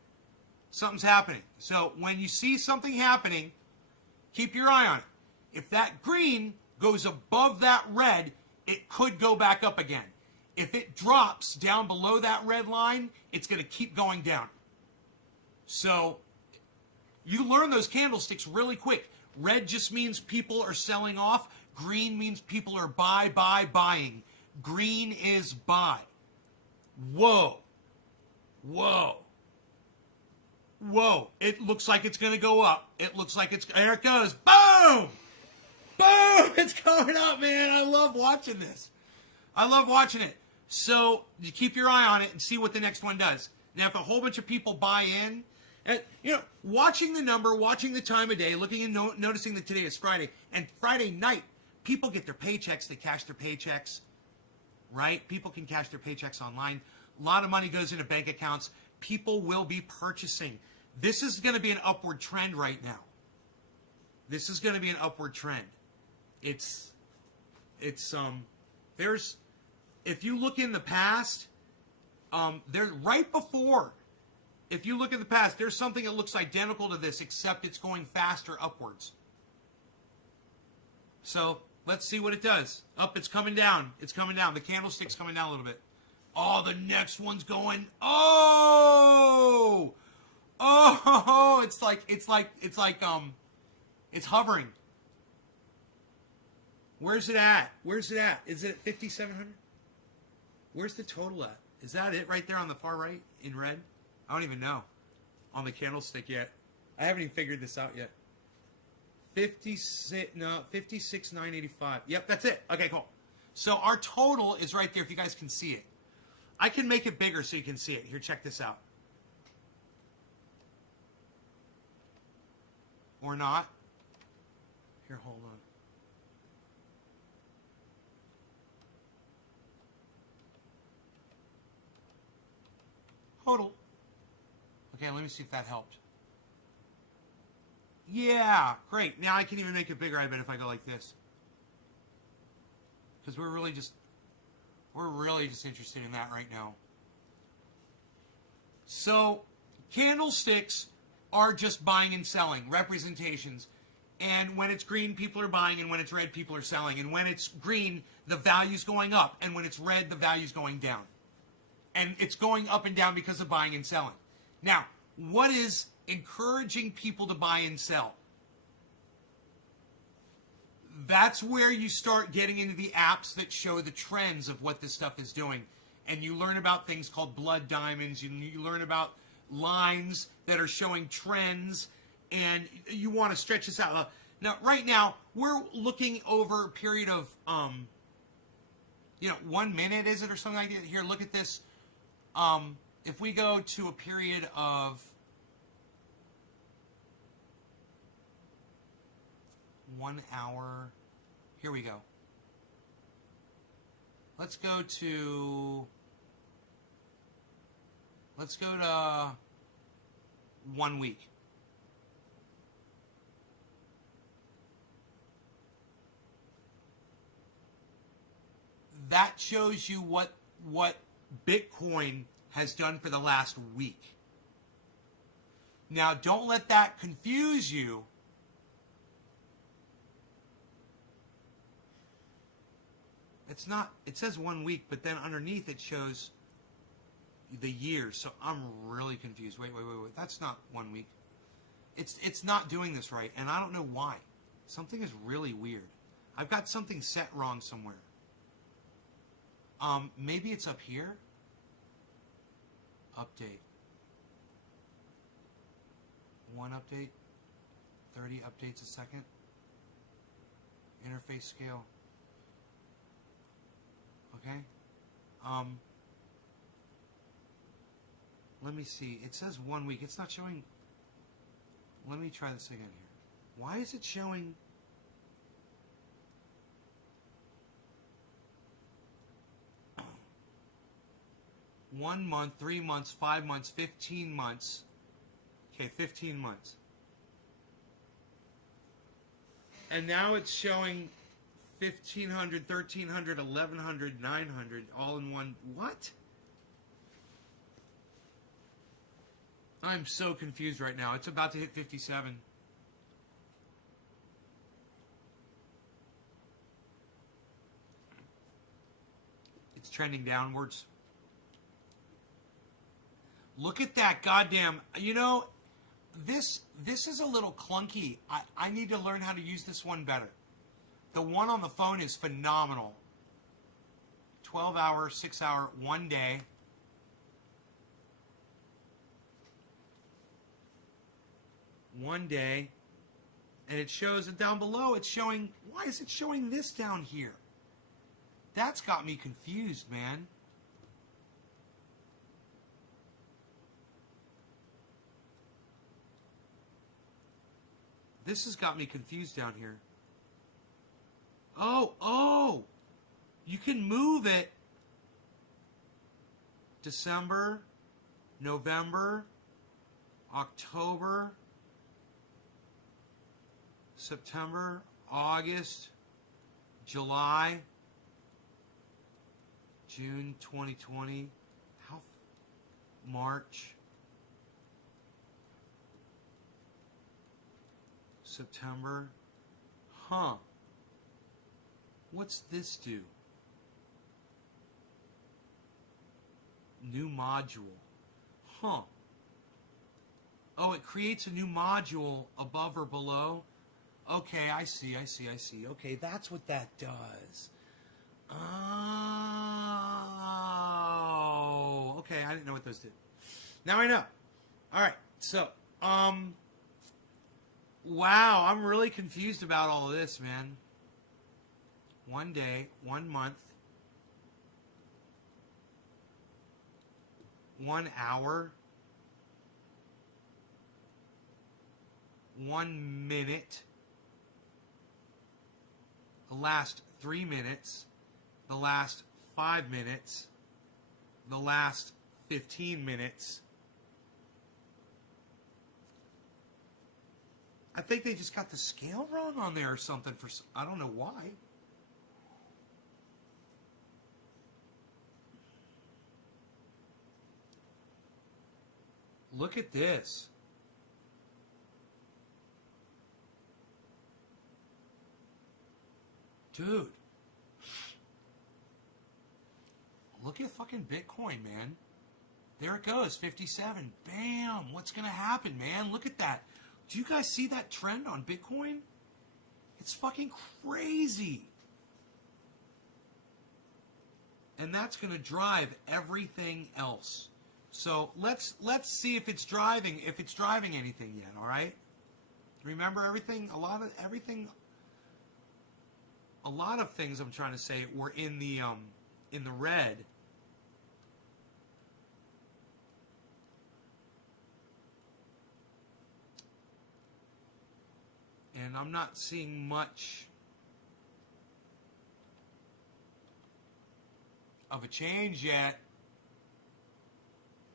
Something's happening. So when you see something happening, keep your eye on it. If that green goes above that red, it could go back up again. If it drops down below that red line, it's going to keep going down. So you learn those candlesticks really quick. Red just means people are selling off. Green means people are buying. Green is buy. Whoa. Whoa. Whoa. It looks like it's going to go up. It looks like it's... There it goes. Boom! Boom! It's going up, man. I love watching this. I love watching it. So you keep your eye on it and see what the next one does. Now, if a whole bunch of people buy in... And, you know, watching the number, watching the time of day, looking and noticing that today is Friday, and Friday night, people get their paychecks, they cash their paychecks, right? People can cash their paychecks online. A lot of money goes into bank accounts. People will be purchasing. This is going to be an upward trend right now. This is going to be an upward trend. There's, if you look in the past, there's right before, if you look at the past, there's something that looks identical to this, except it's going faster upwards. So let's see what it does. Up, it's coming down. It's coming down. The candlestick's coming down a little bit. Oh, the next one's going. Oh, it's hovering. Where's it at? Where's it at? Is it at 5,700? Where's the total at? Is that it right there on the far right in red? I don't even know on the candlestick yet. I haven't even figured this out yet. 56,985. Yep, that's it. Okay, cool. So our total is right there if you guys can see it. I can make it bigger so you can see it. Here, check this out. Or not. Here, hold on. Hodl. Okay, let me see if that helped. Yeah, great. Now I can even make it bigger, I bet, if I go like this. Because we're really just interested in that right now. So, candlesticks are just buying and selling, representations. And when it's green, people are buying, and when it's red, people are selling. And when it's green, the value's going up, and when it's red, the value's going down. And it's going up and down because of buying and selling. Now, what is encouraging people to buy and sell? That's where you start getting into the apps that show the trends of what this stuff is doing. And you learn about things called blood diamonds. You learn about lines that are showing trends. And you want to stretch this out. Now, right now, we're looking over a period of, 1 minute, is it, or something like that? Here, look at this. If we go to a period of 1 hour, here we go. Let's go to 1 week. That shows you what Bitcoin has done for the last week. Now, don't let that confuse you. It's not, it says 1 week, but then underneath it shows the years. So I'm really confused. Wait. That's not 1 week. It's not doing this right, and I don't know why. Something is really weird. I've got something set wrong somewhere. Maybe it's up here. Update. 1 update. 30 updates a second. Interface scale. Okay. Let me see. It says 1 week. It's not showing. Let me try this again here. Why is it showing? One month, 3 months, 5 months, 15 months. Okay, 15 months. And now it's showing 1,500, 1,300, 1,100, 900 all in one. What? I'm so confused right now. It's about to hit 57. It's trending downwards. Look at that goddamn, you know, this is a little clunky. I need to learn how to use this one better. The one on the phone is phenomenal. 12 hour, 6 hour, 1 day. One day. And it shows it down below. It's showing, why is it showing this down here? That's got me confused, man. This has got me confused down here. Oh! You can move it. December, November, October, September, August, July, June 2020, March, September. Huh. What's this do? New module. Huh. Oh, it creates a new module above or below. Okay, I see. Okay, that's what that does. Oh, okay, I didn't know what those did. Now I know. All right, so, wow, I'm really confused about all of this, man. 1 day, 1 month, 1 hour, 1 minute, the last 3 minutes, the last 5 minutes, the last 15 minutes. I think they just got the scale wrong on there or something. I don't know why. Look at this. Dude. Look at fucking Bitcoin, man. There it goes, 57. Bam! What's going to happen, man? Look at that. Do you guys see that trend on Bitcoin? It's fucking crazy. And that's going to drive everything else. So let's see if it's driving anything yet, all right? Remember everything, a lot of things I'm trying to say were in the red. And I'm not seeing much of a change yet.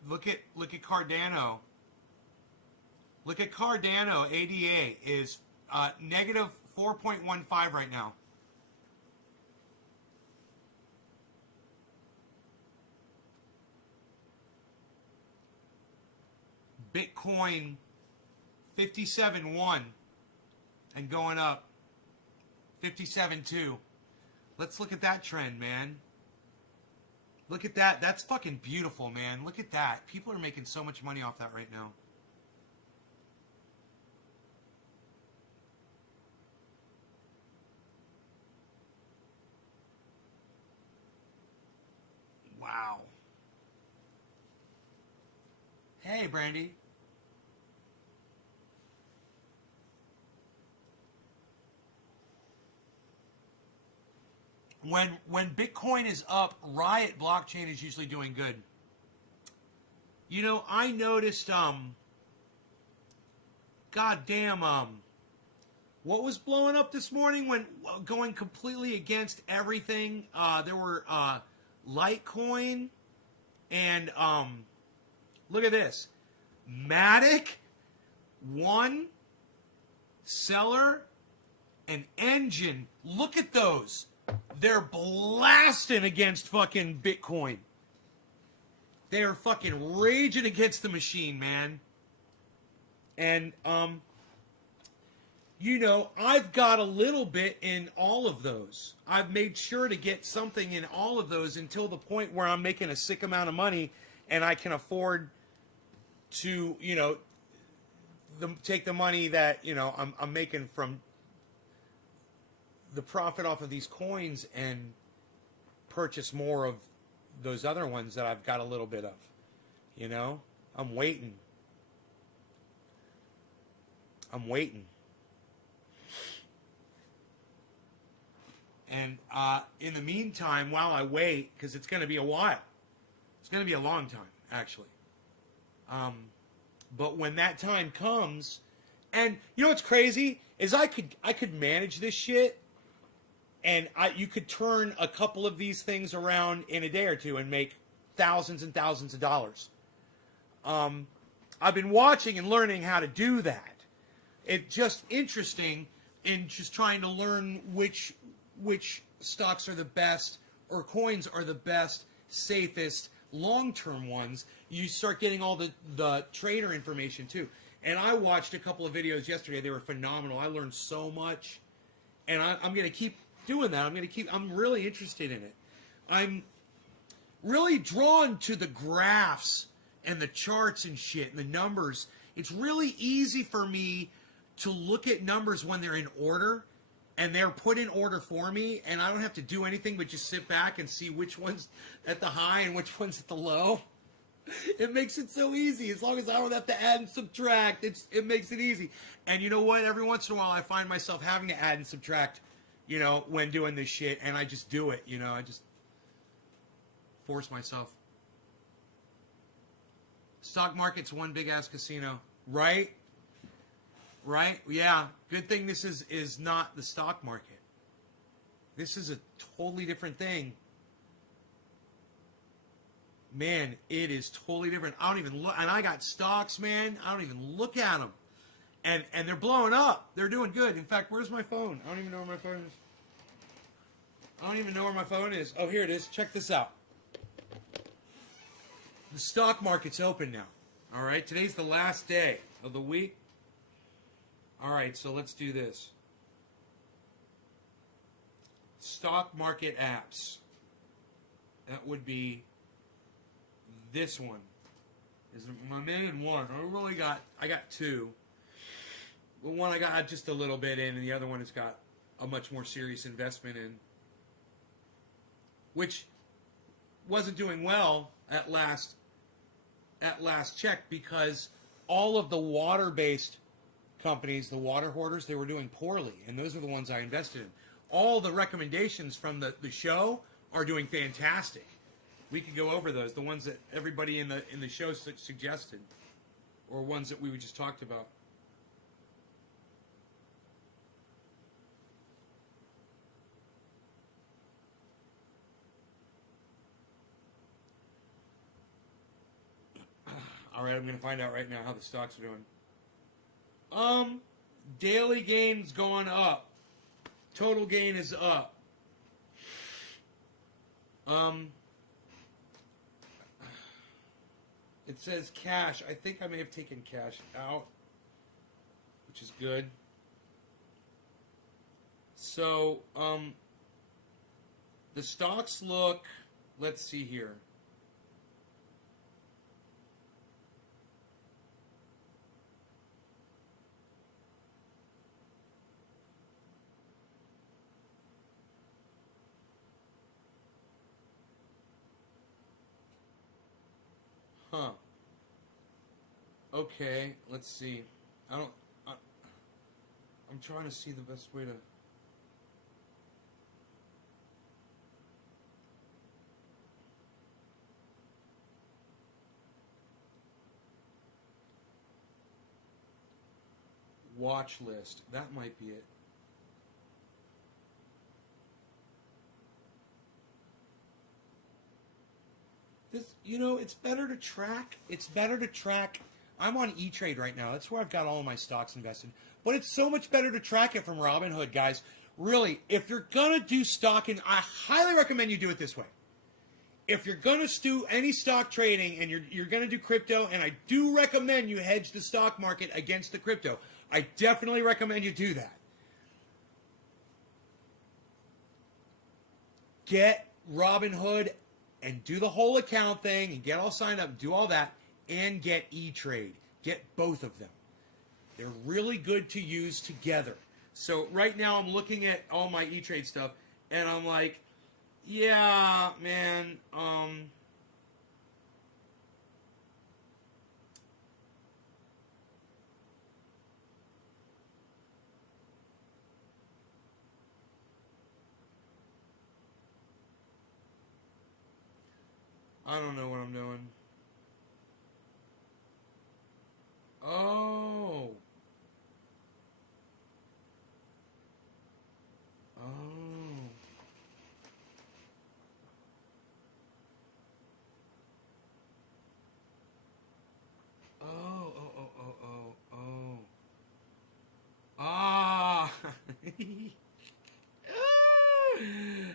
Look at Cardano. Look at Cardano. ADA is negative 4.15 right now. Bitcoin 57.1 and going up 57.2. Let's look at that trend, man. Look at that. That's fucking beautiful, man. Look at that. People are making so much money off that right now. Wow. Hey, Brandy. When Bitcoin is up, Riot blockchain is usually doing good. You know, I noticed goddamn what was blowing up this morning when going completely against everything. There were Litecoin and look at this. Matic, One, Seller, and Engine. Look at those. They're blasting against fucking Bitcoin. They are fucking raging against the machine, man. And, you know, I've got a little bit in all of those. I've made sure to get something in all of those until the point where I'm making a sick amount of money and I can afford to, you know, take the money that, you know, I'm making from the profit off of these coins and purchase more of those other ones that I've got a little bit of. You know, I'm waiting. And in the meantime, while I wait, because it's going to be a while, it's going to be a long time, actually. But when that time comes, and you know what's crazy is I could manage this shit. And you could turn a couple of these things around in a day or two and make thousands and thousands of dollars. I've been watching and learning how to do that. It's just interesting in just trying to learn which stocks are the best or coins are the best, safest, long-term ones. You start getting all the trader information too. And I watched a couple of videos yesterday. They were phenomenal. I learned so much. And I'm going to keep doing that. I'm really interested in it. I'm really drawn to the graphs and the charts and shit and the numbers. It's really easy for me to look at numbers when they're in order and they're put in order for me, and I don't have to do anything but just sit back and see which one's at the high and which one's at the low. It makes it so easy. As long as I don't have to add and subtract, it makes it easy. And you know what? Every once in a while I find myself having to add and subtract, you know, when doing this shit, and I just do it, you know, I just force myself. Stock market's one big ass casino, right? Right? Yeah. Good thing this is not the stock market. This is a totally different thing. Man, it is totally different. I don't even look, and I got stocks, man. I don't even look at them. And they're blowing up. They're doing good. In fact, where's my phone? I don't even know where my phone is. Oh, here it is. Check this out. The stock market's open now. All right. Today's the last day of the week. All right. So let's do this. Stock market apps. That would be this one. Is my main one. I got two. The one I got just a little bit in, and the other one has got a much more serious investment in, which wasn't doing well at last check, because all of the water-based companies, the water hoarders, they were doing poorly, and those are the ones I invested in. All the recommendations from the show are doing fantastic. We could go over those, the ones that everybody in the show suggested, or ones that we just talked about. All right, I'm going to find out right now how the stocks are doing. Daily gain's going up. Total gain is up. It says cash. I think I may have taken cash out, which is good. So, the stocks look let's see here. Huh. Okay, let's see. I don't. I, I'm trying to see the best way to. Watch list. That might be it. This, it's better to track. It's better to track. I'm on E-Trade right now. That's where I've got all of my stocks invested. But it's so much better to track it from Robinhood, guys. Really, if you're gonna do stocking, I highly recommend you do it this way. If you're gonna do any stock trading and you're gonna do crypto, and I do recommend you hedge the stock market against the crypto. I definitely recommend you do that. Get Robinhood and do the whole account thing and get all signed up, do all that, and get E-Trade. Get both of them. They're really good to use together. So right now I'm looking at all my E-Trade stuff, and I'm like, yeah, man, I don't know what I'm doing. Oh. Oh. Oh, oh, oh, oh, oh, oh. Ah.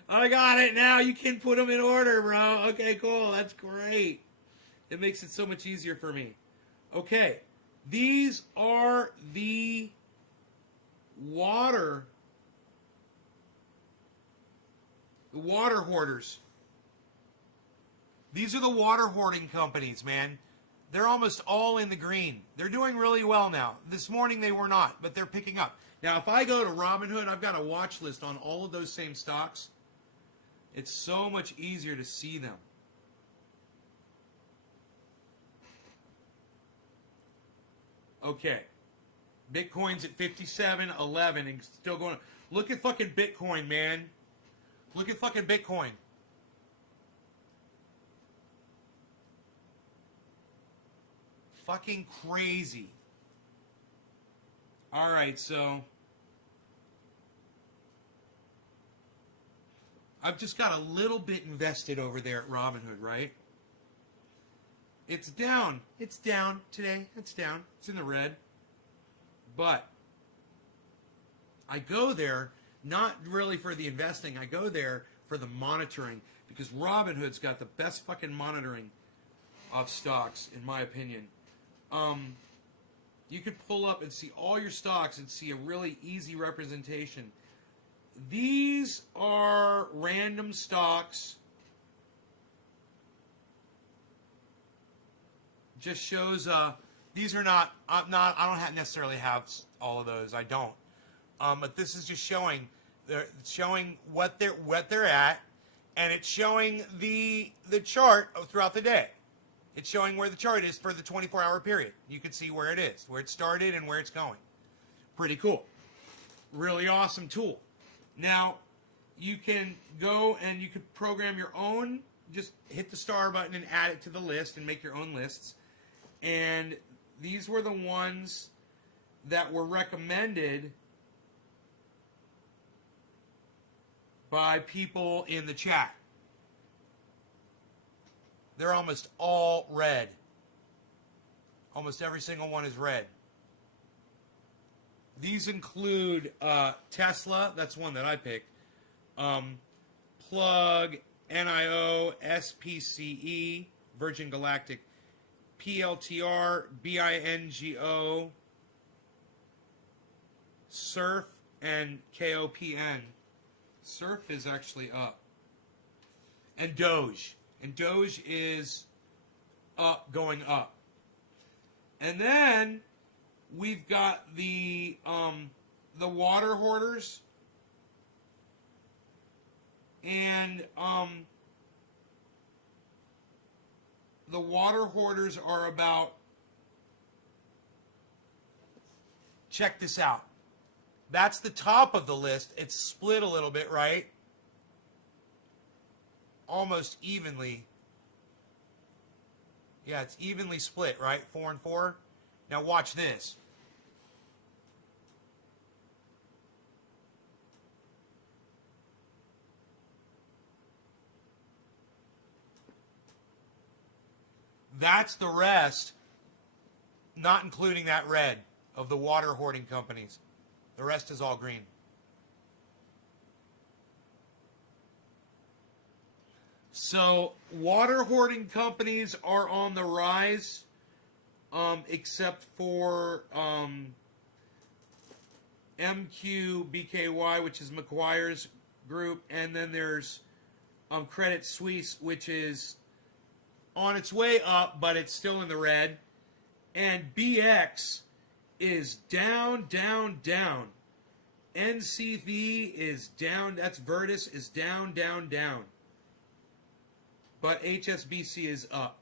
I got it now. You can put them in order, bro. Okay, cool. That's great. It makes it so much easier for me. Okay. These are the water hoarders. These are the water hoarding companies, man. They're almost all in the green. They're doing really well now. This morning they were not, but they're picking up. Now, if I go to Robinhood, I've got a watch list on all of those same stocks. It's so much easier to see them. Okay. Bitcoin's at 57.11 and still going. Look at fucking Bitcoin, man. Look at fucking Bitcoin. Fucking crazy. All right, so I've just got a little bit invested over there at Robinhood, right? It's down. It's down today. It's down. It's in the red. But I go there not really for the investing. I go there for the monitoring because Robinhood's got the best fucking monitoring of stocks, in my opinion. You could pull up and see all your stocks and see a really easy representation. These are random stocks. Just shows these are not I don't necessarily have all of those. I don't. But this is just showing what they're at, and it's showing the chart throughout the day. It's showing where the chart is for the 24-hour period. You can see where it is, where it started and where it's going. Pretty cool. Really awesome tool. Now, you can go and you can program your own, just hit the star button and add it to the list and make your own lists. And these were the ones that were recommended by people in the chat. They're almost all red. Almost every single one is red. These include Tesla, that's one that I picked. Plug, NIO, SPCE, Virgin Galactic, PLTR, BINGO, Surf, and KOPN. Surf is actually up. and Doge. And Doge is up, going up. And then we've got the water hoarders. And the water hoarders are about, check this out. That's the top of the list. It's split a little bit, right? Almost evenly. Yeah, it's evenly split, right? 4 and 4. Now watch this. That's the rest, not including that red of the water hoarding companies. The rest is all green. So water hoarding companies are on the rise, except for MQBKY, which is McGuire's group, and then there's Credit Suisse, which is on its way up, but it's still in the red. And BX is down, down, down. NCV is down. That's Virtus is down, down, down. But HSBC is up.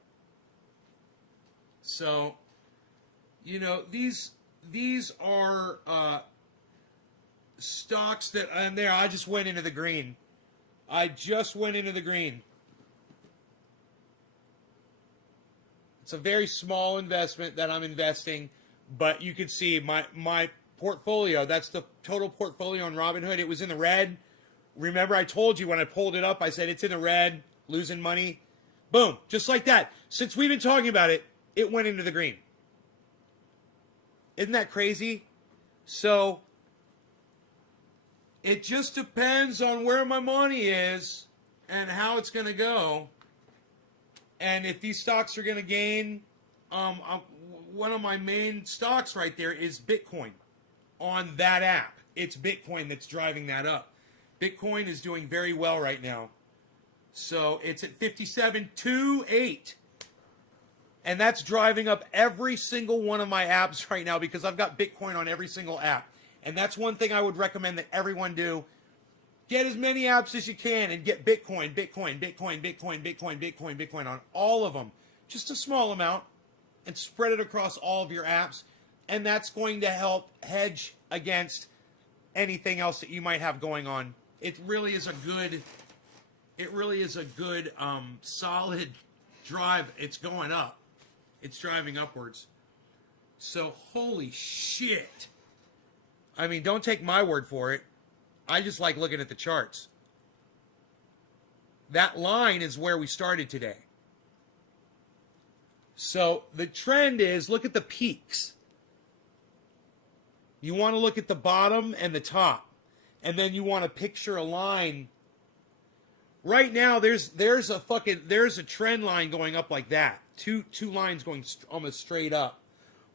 So, you know, these are stocks that, and there, I just went into the green. I just went into the green. It's a very small investment that I'm investing, but you can see my portfolio, that's the total portfolio on Robinhood. It was in the red. Remember I told you when I pulled it up, I said it's in the red, losing money. Boom, just like that. Since we've been talking about it, it went into the green. Isn't that crazy? So, it just depends on where my money is and how it's going to go. And if these stocks are going to gain, one of my main stocks right there is Bitcoin on that app. It's Bitcoin that's driving that up. Bitcoin is doing very well right now. So it's at 57.28. And that's driving up every single one of my apps right now because I've got Bitcoin on every single app. And that's one thing I would recommend that everyone do. Get as many apps as you can and get Bitcoin, Bitcoin, Bitcoin, Bitcoin, Bitcoin, Bitcoin, Bitcoin on all of them. Just a small amount and spread it across all of your apps. And that's going to help hedge against anything else that you might have going on. It really is a good, solid drive. It's going up. It's driving upwards. So, holy shit. I mean, don't take my word for it. I just like looking at the charts. That line is where we started today. So the trend is, look at the peaks. You want to look at the bottom and the top. And then you want to picture a line. Right now, there's a trend line going up like that. Two lines going almost straight up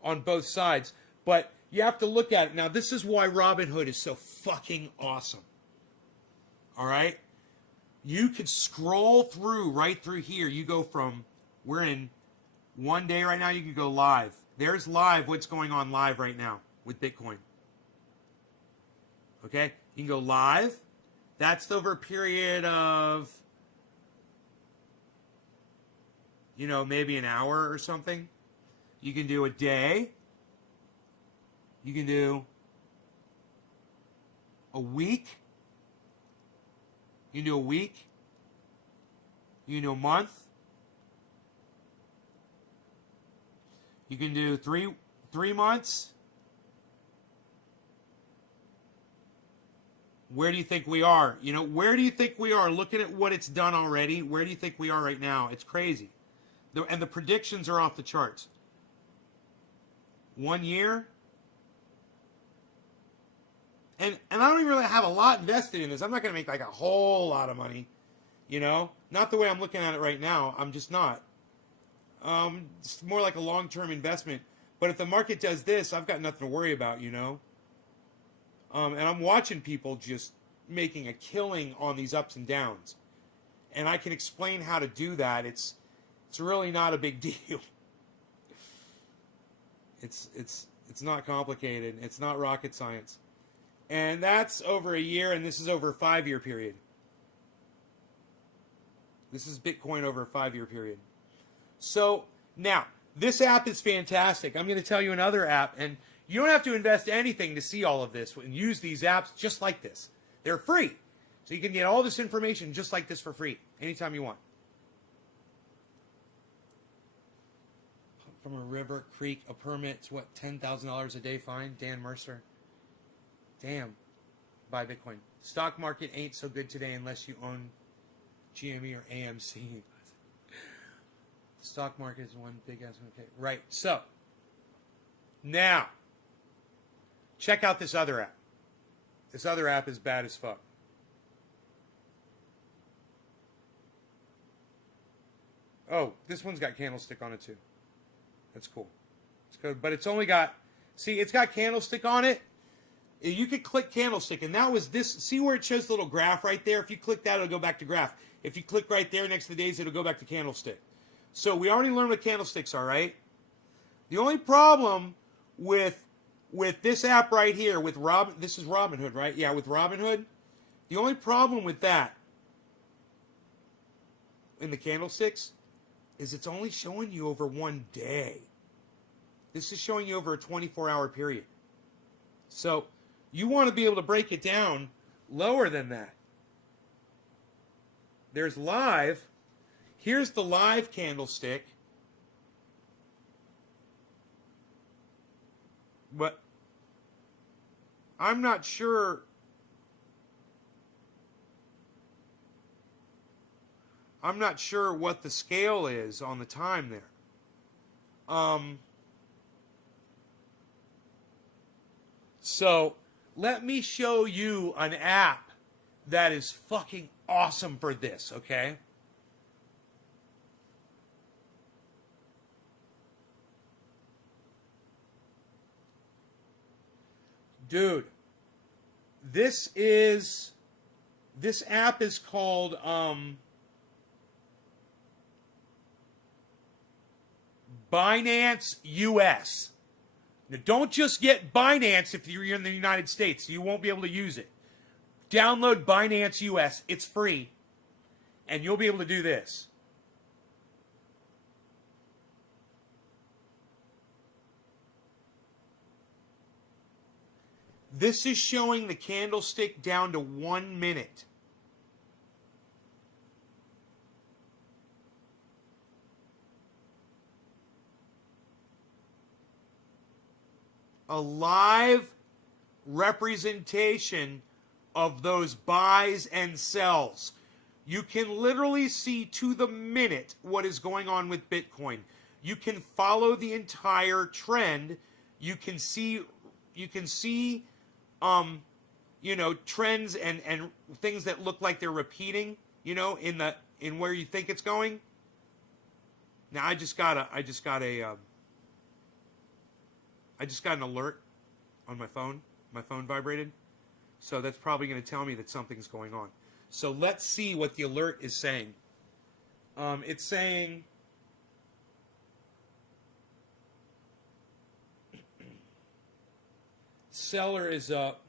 on both sides. But you have to look at it. Now, this is why Robinhood is so fucking awesome. All right? You could scroll through right through here. You go from, we're in one day right now, you could go live. There's live, what's going on live right now with Bitcoin. Okay? You can go live. That's over a period of, maybe an hour or something. You can do a day. You can do a week. You can do a week. You can do a month. You can do three months. Where do you think we are? Where do you think we are? Looking at what it's done already, where do you think we are right now? It's crazy. And the predictions are off the charts. 1 year. And I don't even really have a lot invested in this. I'm not going to make like a whole lot of money, Not the way I'm looking at it right now. I'm just not. It's more like a long-term investment. But if the market does this, I've got nothing to worry about, And I'm watching people just making a killing on these ups and downs. and I can explain how to do that. It's really not a big deal. It's not complicated. It's not rocket science. And that's over a year, and this is over a 5-year period. This is Bitcoin over a 5-year period. So now, this app is fantastic. I'm going to tell you another app, and you don't have to invest anything to see all of this and use these apps just like this. They're free. So you can get all this information just like this for free anytime you want. From a river, creek, a permit, it's what, $10,000 a day fine? Dan Mercer. Damn. Buy Bitcoin. Stock market ain't so good today unless you own GME or AMC. Stock market is one big ass. Okay, right. So now, check out this other app. This other app is bad as fuck. Oh, this one's got candlestick on it too. That's cool. It's good, but it's only got. See, it's got candlestick on it. You could click candlestick, and that was this. See where it shows the little graph right there? If you click that, it'll go back to graph. If you click right there next to the days, it'll go back to candlestick. So we already learned what candlesticks are, right? The only problem with this app right here, with this is Robinhood, right? Yeah, with Robinhood. The only problem with that in the candlesticks is it's only showing you over one day. This is showing you over a 24-hour period. So you want to be able to break it down lower than that. There's live. Here's the live candlestick. But I'm not sure. I'm not sure what the scale is on the time there. So let me show you an app that is fucking awesome for this, okay? Dude, this app is called Binance US. Now, don't just get Binance if you're in the United States. You won't be able to use it. Download Binance US. It's free. And you'll be able to do this. This is showing the candlestick down to 1 minute. A live representation of those buys and sells. You can literally see to the minute what is going on with Bitcoin. You can follow the entire trend. You can see trends and things that look like they're repeating, in where you think it's going. Now I just got an alert on my phone. My phone vibrated. So that's probably going to tell me that something's going on. So let's see what the alert is saying. It's saying seller is up.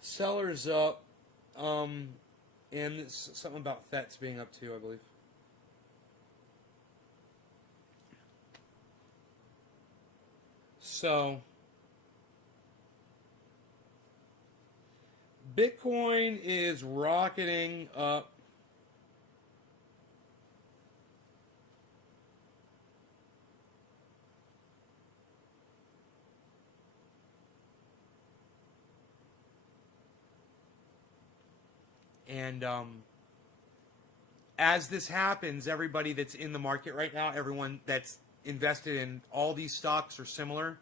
Seller's up, and it's something about FETs being up too, I believe. So, Bitcoin is rocketing up. And as this happens, everybody that's in the market right now, everyone that's invested in all these stocks or similar,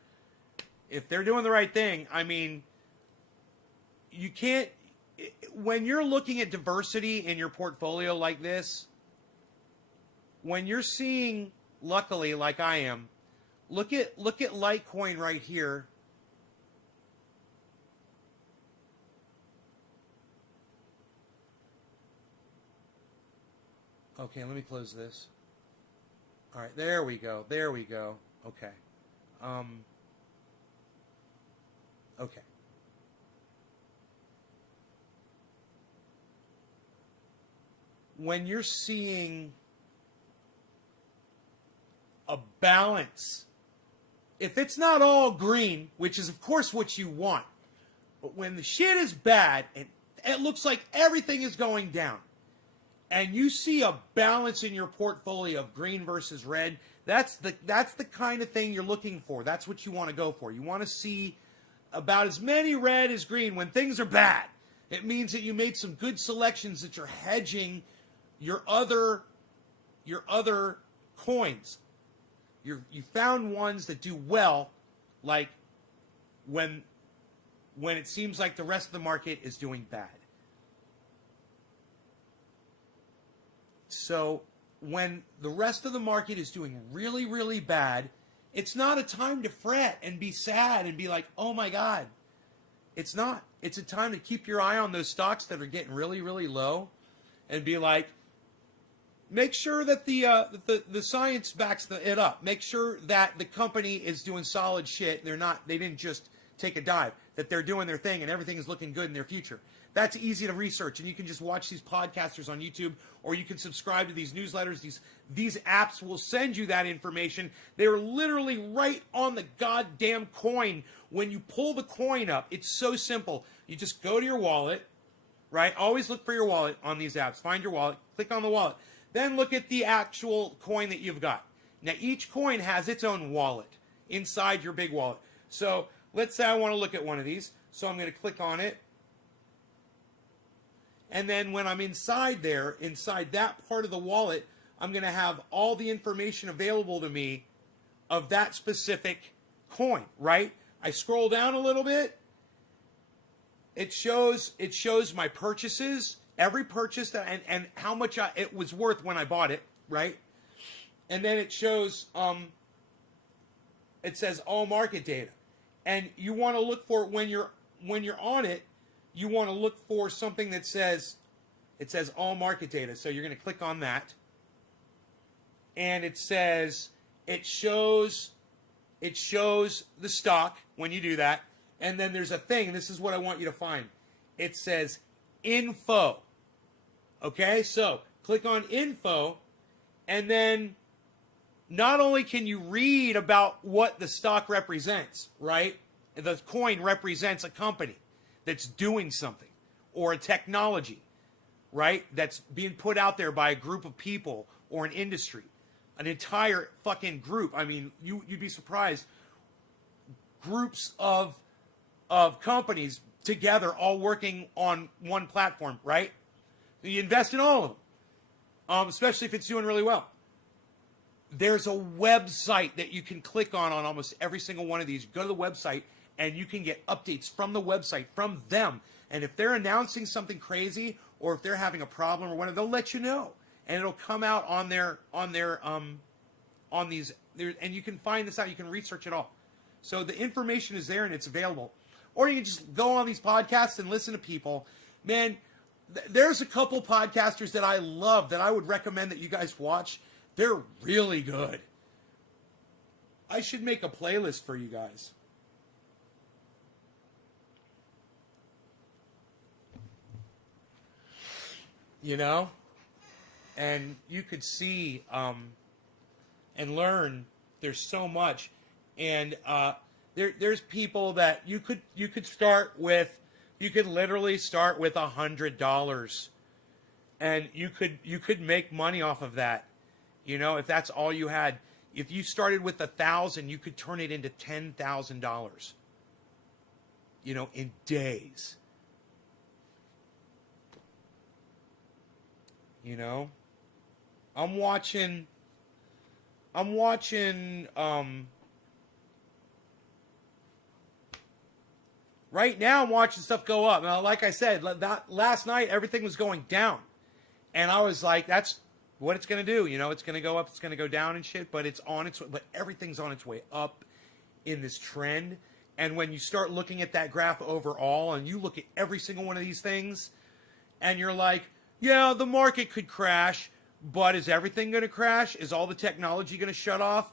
if they're doing the right thing, I mean, you can't, when you're looking at diversity in your portfolio like this, when you're seeing, luckily, like I am, look at Litecoin right here. Okay, let me close this. All right, there we go. There we go. Okay. Okay. When you're seeing a balance, if it's not all green, which is of course what you want, but when the shit is bad and it looks like everything is going down, and you see a balance in your portfolio of green versus red, that's the kind of thing you're looking for. That's what you want to go for. You want to see about as many red as green when things are bad. It means that you made some good selections, that you're hedging your other coins. You found ones that do well, like when it seems like the rest of the market is doing bad. So when the rest of the market is doing really, really bad, it's not a time to fret and be sad and be like, oh my God. It's not. It's a time to keep your eye on those stocks that are getting really, really low and be like, make sure that the science backs it up. Make sure that the company is doing solid shit. They didn't just take a dive, that they're doing their thing and everything is looking good in their future. That's easy to research, and you can just watch these podcasters on YouTube, or you can subscribe to these newsletters. These apps will send you that information. They're literally right on the goddamn coin. When you pull the coin up, it's so simple. You just go to your wallet, right? Always look for your wallet on these apps. Find your wallet, click on the wallet. Then look at the actual coin that you've got. Now, each coin has its own wallet inside your big wallet. So let's say I want to look at one of these. So I'm going to click on it. And then when I'm inside that part of the wallet, I'm going to have all the information available to me of that specific coin, right? I scroll down a little bit. It shows my purchases, every purchase that, and how much it was worth when I bought it, right? And then it shows, it says all market data. And you want to look for, when you're on it, you want to look for something that says, it says all market data. So you're going to click on that. And it says, it shows the stock when you do that. And then there's a thing, and this is what I want you to find. It says info. Okay, so click on info, and then not only can you read about what the stock represents, right? The coin represents a company that's doing something, or a technology, right? That's being put out there by a group of people or an industry, an entire fucking group. I mean, you'd be surprised. Groups of companies together, all working on one platform, right? You invest in all of them, especially if it's doing really well. There's a website that you can click on almost every single one of these. Go to the website, and you can get updates from the website, from them. And if they're announcing something crazy, or if they're having a problem or whatever, they'll let you know. And it'll come out on these, and you can find this out. You can research it all. So the information is there and it's available. Or you can just go on these podcasts and listen to people. Man, there's a couple podcasters that I love that I would recommend that you guys watch. They're really good. I should make a playlist for you guys. You know? And you could see and learn. There's so much. And there's people that you could start with. You could literally start with $100, and you could make money off of that. You know, if that's all you had. If you started with 1,000, you could turn it into $10,000. You know, in days. You know, I'm watching. I'm watching. Right now, I'm watching stuff go up. Now, like I said, last night everything was going down, and I was like, "That's what it's going to do." You know, it's going to go up, it's going to go down and shit. But it's on its way. But everything's on its way up in this trend. And when you start looking at that graph overall, and you look at every single one of these things, and you're like, "Yeah, the market could crash, but is everything going to crash? Is all the technology going to shut off?"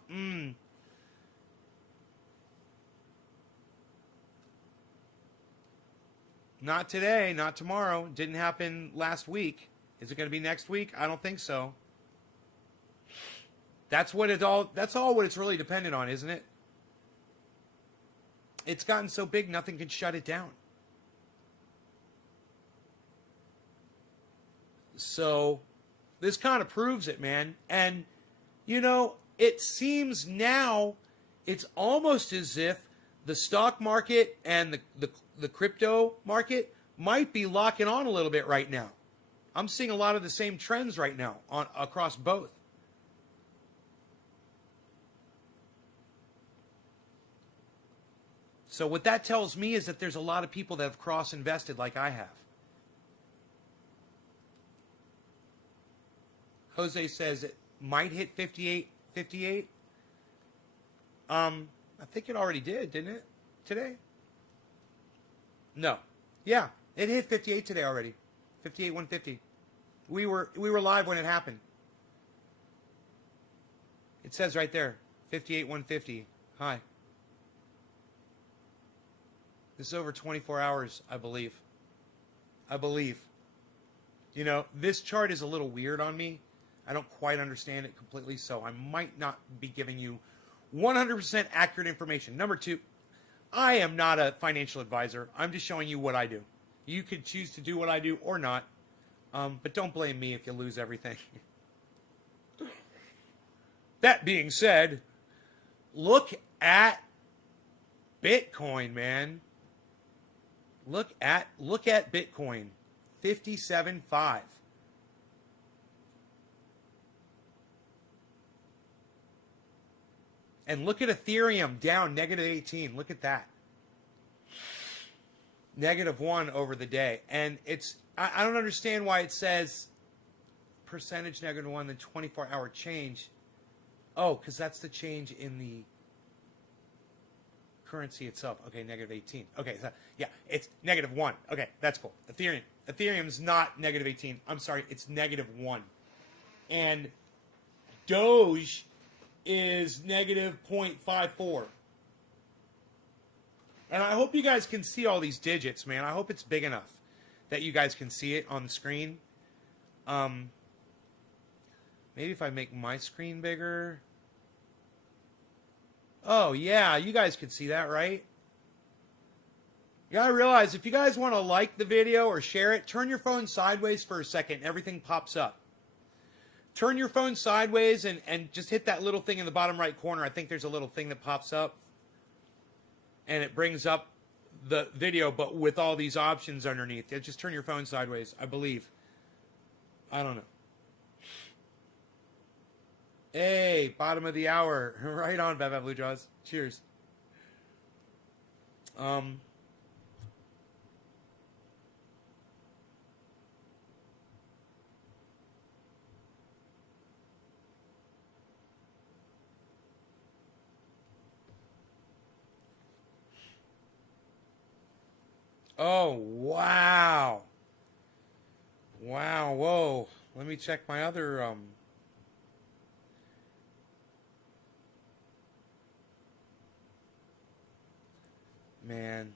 Not today, not tomorrow. It didn't happen last week. Is it going to be next week? I don't think so. That's all what it's really dependent on, isn't it? It's gotten so big nothing can shut it down. So this kind of proves it, man. And you know, it seems now it's almost as if the stock market and the crypto market might be locking on a little bit right now. I'm seeing a lot of the same trends right now across both. So what that tells me is that there's a lot of people that have cross-invested like I have. Jose says it might hit 58. I think it already did, didn't it? Today? No. Yeah, it hit 58 today already. 58,150. We were live when it happened. It says right there, 58,150. Hi. This is over 24 hours, I believe. You know, this chart is a little weird on me. I don't quite understand it completely, so I might not be giving you 100% accurate information. Number two, I am not a financial advisor. I'm just showing you what I do. You could choose to do what I do or not, but don't blame me if you lose everything. That being said, look at Bitcoin, man. Look at Bitcoin, 57.5. And look at Ethereum down -18. Look at that. -1 over the day. And I don't understand why it says percentage -1 then 24-hour change. Oh, because that's the change in the currency itself. Okay, -18. Okay, so, yeah, it's -1. Okay, that's cool. Ethereum's not -18. I'm sorry, it's -1. And Doge is -0.54. And I hope you guys can see all these digits, man. I hope it's big enough that you guys can see it on the screen. Maybe if I make my screen bigger. Oh, yeah, you guys can see that, right? You gotta realize, if you guys want to like the video or share it, turn your phone sideways for a second. Everything pops up. Turn your phone sideways and just hit that little thing in the bottom right corner. I think there's a little thing that pops up. And it brings up the video, but with all these options underneath. Just turn your phone sideways, I believe. I don't know. Hey, bottom of the hour. Right on, Bab Blue Jaws. Cheers. Oh, wow. Wow, whoa. Let me check my other, man.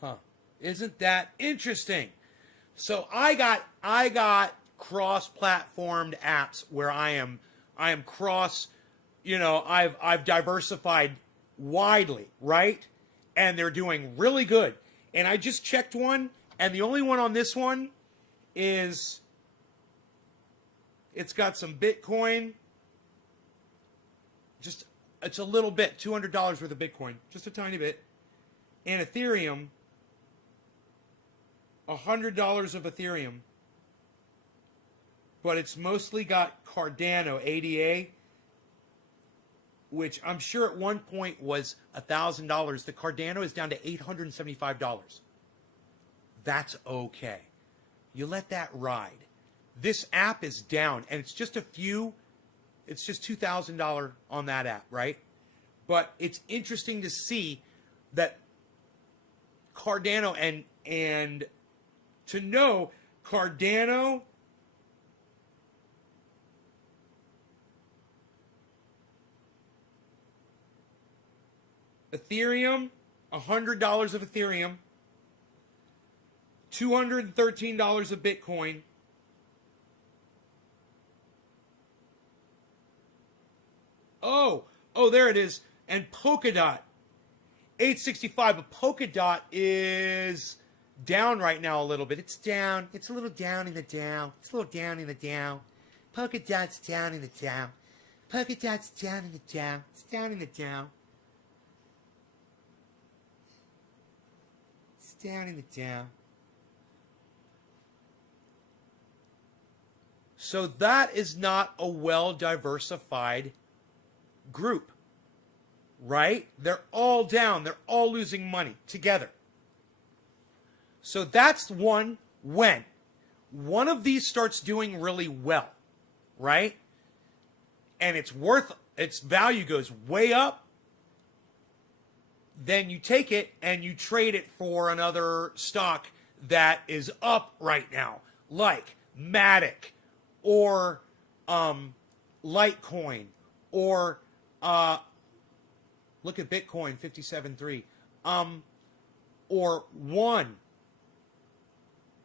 Huh. Isn't that interesting? So I got cross-platformed apps where I am cross, you know, I've diversified widely, right? And they're doing really good. And I just checked one And the only one on this one is it's got some Bitcoin. Just, it's a little bit, $200 worth of Bitcoin. Just a tiny bit. And Ethereum, $100 of Ethereum. But it's mostly got Cardano, ADA, which I'm sure at one point was $1,000. The Cardano is down to $875. That's okay. You let that ride. This app is down, and it's just it's just $2,000 on that app, right? But it's interesting to see that Cardano and to know Cardano, Ethereum, $100 of Ethereum, $213 of Bitcoin, there it is, and Polkadot, $865, but Polkadot is down right now a little bit. It's down. It's a little down in the down. It's a little down in the down. Polkadot's down in the down. Polkadot's down in the down. It's down in the down. It's down in the down. So that is not a well-diversified group, right? They're all down. They're all losing money together. So that's one when one of these starts doing really well, right? And its value goes way up, then you take it and you trade it for another stock that is up right now, like Matic or Litecoin or look at Bitcoin 57.3 or One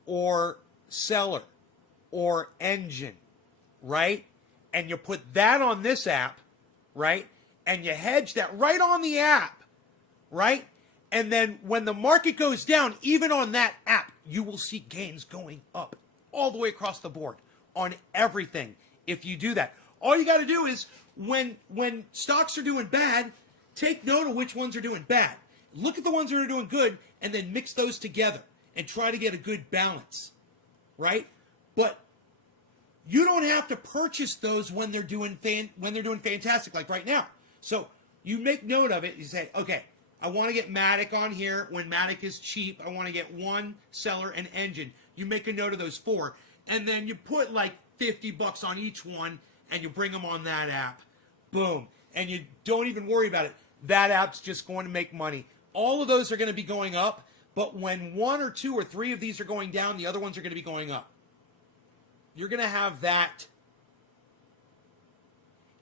or Seller or Engine, right? And you put that on this app, right? And you hedge that right on the app, right? And then when the market goes down, even on that app, you will see gains going up all the way across the board on everything if you do that. All you got to do is when stocks are doing bad, take note of which ones are doing bad. Look at the ones that are doing good and then mix those together and try to get a good balance, right? But you don't have to purchase those when they're doing fantastic, like right now. So you make note of it. You say, okay, I want to get Matic on here when Matic is cheap. I want to get One, Seller, and Engine. You make a note of those four, and then you put like $50 on each one, and you bring them on that app. Boom. And you don't even worry about it. That app's just going to make money. All of those are going to be going up, but when one or two or three of these are going down, the other ones are going to be going up. You're going to have that.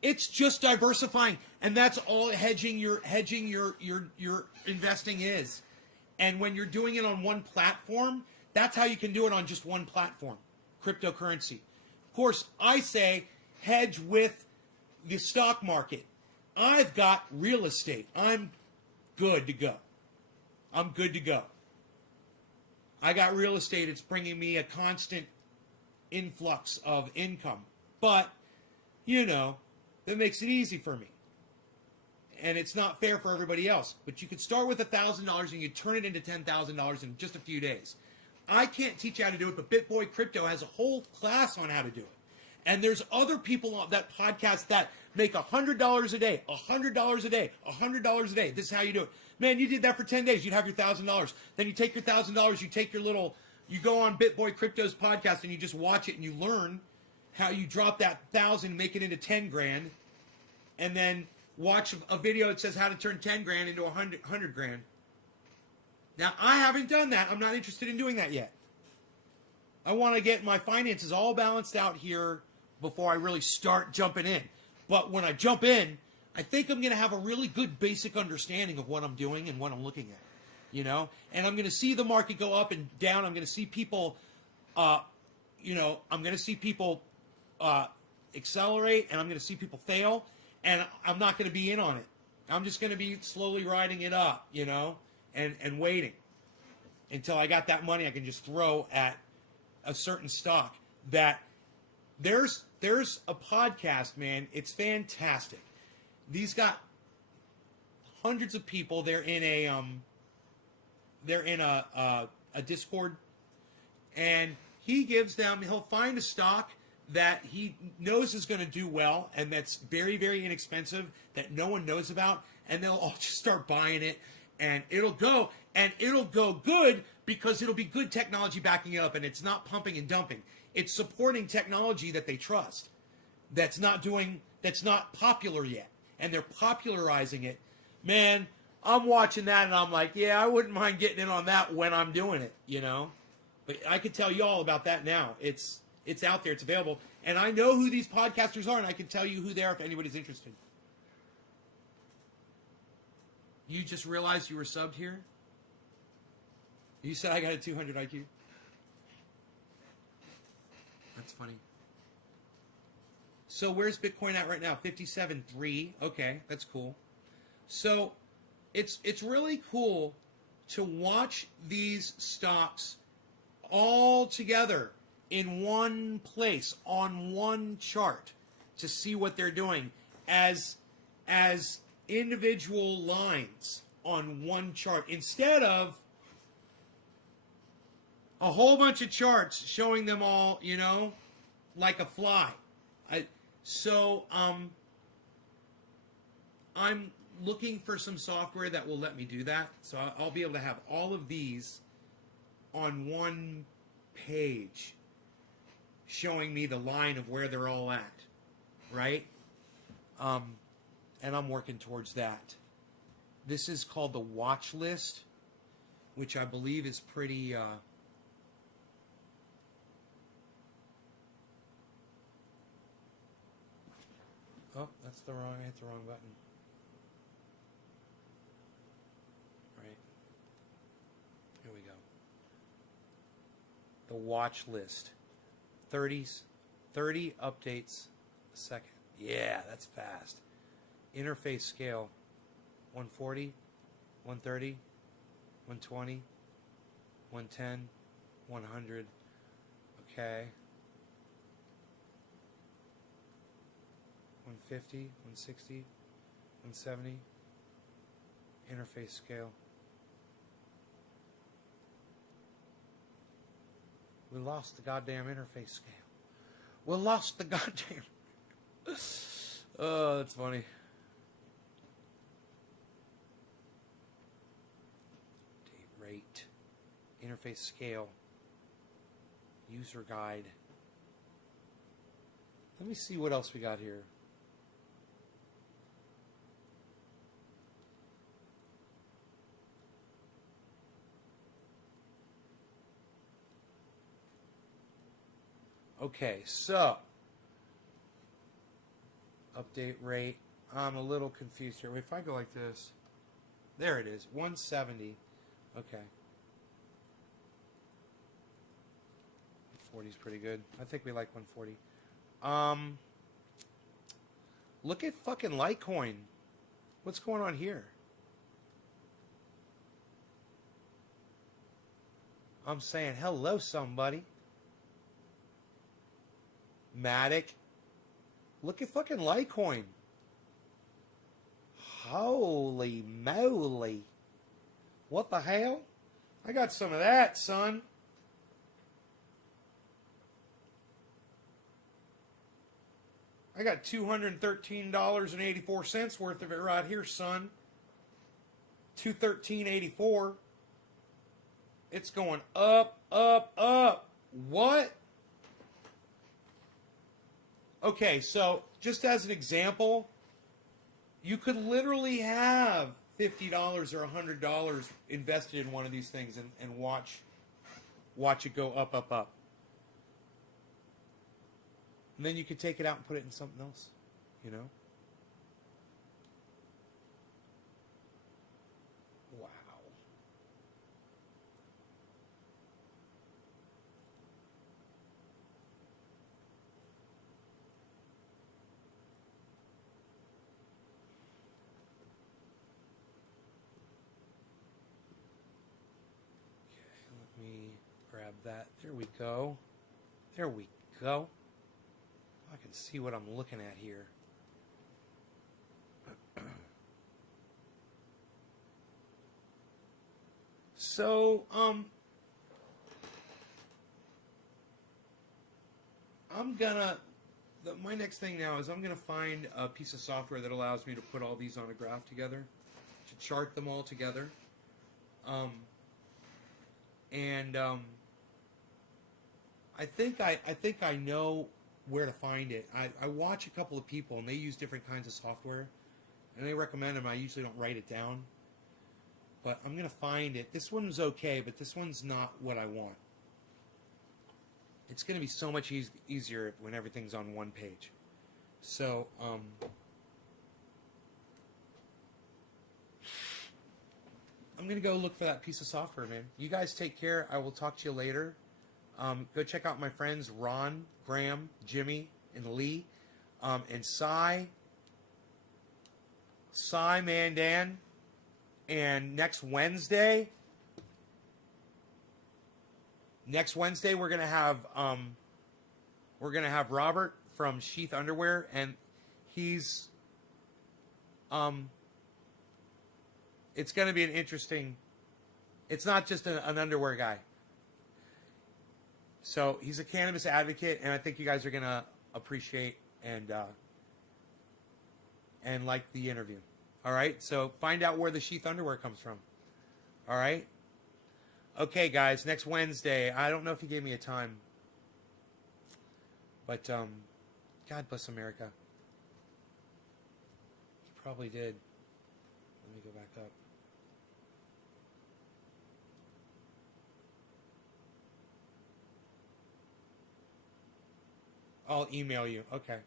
It's just diversifying, and that's all hedging your investing is. And when you're doing it on one platform, that's how you can do it on just one platform, cryptocurrency. Of course, I say hedge with the stock market. I've got real estate. I'm good to go. I'm good to go. I got real estate. It's bringing me a constant influx of income. But, you know, that makes it easy for me. And it's not fair for everybody else. But you could start with $1,000 and you turn it into $10,000 in just a few days. I can't teach you how to do it, but BitBoy Crypto has a whole class on how to do it. And there's other people on that podcast that make $100 a day, $100 a day, $100 a day. This is how you do it. Man, you did that for 10 days. You'd have your $1,000. Then you take your $1,000, you go on BitBoy Crypto's podcast and you just watch it and you learn how you drop that 1,000 and make it into 10 grand. And then watch a video that says how to turn 10 grand into 100 grand. Now, I haven't done that. I'm not interested in doing that yet. I want to get my finances all balanced out here before I really start jumping in. But when I jump in, I think I'm going to have a really good basic understanding of what I'm doing and what I'm looking at, you know? And I'm going to see the market go up and down. I'm going to see people, I'm going to see people accelerate, and I'm going to see people fail, and I'm not going to be in on it. I'm just going to be slowly riding it up, you know, and waiting. until I got that money I can just throw at a certain stock. That there's a podcast, man. It's fantastic. These got hundreds of people. They're in a Discord, and he'll find a stock that he knows is going to do well and that's very, very inexpensive that no one knows about, and they'll all just start buying it, and it'll go good because it'll be good technology backing it up, and it's not pumping and dumping. It's supporting technology that they trust. That's not popular yet, and they're popularizing it. Man, I'm watching that and I'm like, yeah, I wouldn't mind getting in on that when I'm doing it, you know? But I could tell you all about that now. It's out there, it's available. And I know who these podcasters are, and I can tell you who they are if anybody's interested. You just realized you were subbed here? You said I got a 200 IQ? That's funny. So where's Bitcoin at right now? 57.3. Okay, that's cool. So it's really cool to watch these stocks all together in one place on one chart to see what they're doing as individual lines on one chart instead of a whole bunch of charts showing them all, you know, like a fly. I'm looking for some software that will let me do that. So I'll be able to have all of these on one page showing me the line of where they're all at, right? And I'm working towards that. This is called the watch list, which I believe is pretty... Oh, I hit the wrong button. Right. Here we go. The watch list. 30 updates a second. Yeah, that's fast. Interface scale. 140, 130, 120, 110, 100. Okay. 150, 160, 170, interface scale. We lost the goddamn interface scale. We lost the goddamn... Oh, that's funny. Date rate. Interface scale. User guide. Let me see what else we got here. Okay, so update rate. I'm a little confused here. If I go like this, there it is, 170. Okay, 140 is pretty good. I think we like 140. Look at fucking Litecoin. What's going on here? I'm saying hello, somebody. Matic. Look at fucking Litecoin. Holy moly. What the hell? I got some of that, son. I got $213.84 worth of it right here, son. $213.84. It's going up, up, up. What? Okay, so just as an example, you could literally have $50 or $100 invested in one of these things and watch it go up, up, up. And then you could take it out and put it in something else, you know? Wow. that. There we go. There we go. I can see what I'm looking at here. So, I'm gonna, my next thing now is I'm gonna find a piece of software that allows me to put all these on a graph together, to chart them all together. I think I know where to find it. I watch a couple of people and they use different kinds of software, and they recommend them. I usually don't write it down, but I'm gonna find it. This one's okay, but this one's not what I want. It's gonna be so much easier when everything's on one page. So I'm gonna go look for that piece of software, man. You guys take care. I will talk to you later. Go check out my friends Ron, Graham, Jimmy, and Lee, and Cy Mandan. And next Wednesday we're gonna have Robert from Sheath Underwear, and he's it's gonna be an interesting. It's not just an underwear guy. So he's a cannabis advocate, and I think you guys are gonna appreciate and like the interview. All right, so find out where the Sheath Underwear comes from. All right. Okay, guys. Next Wednesday. I don't know if he gave me a time, but God bless America. He probably did. Let me go back up. I'll email you. Okay.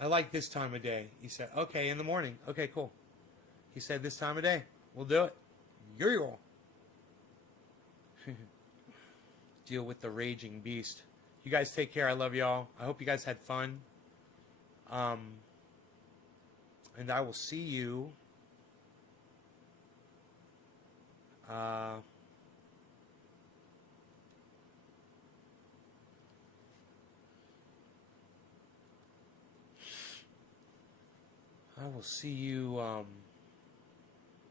I like this time of day. He said, okay, in the morning. Okay, cool. He said this time of day. We'll do it. You're all. Deal with the raging beast. You guys take care. I love y'all. I hope you guys had fun. And I will see you. I will see you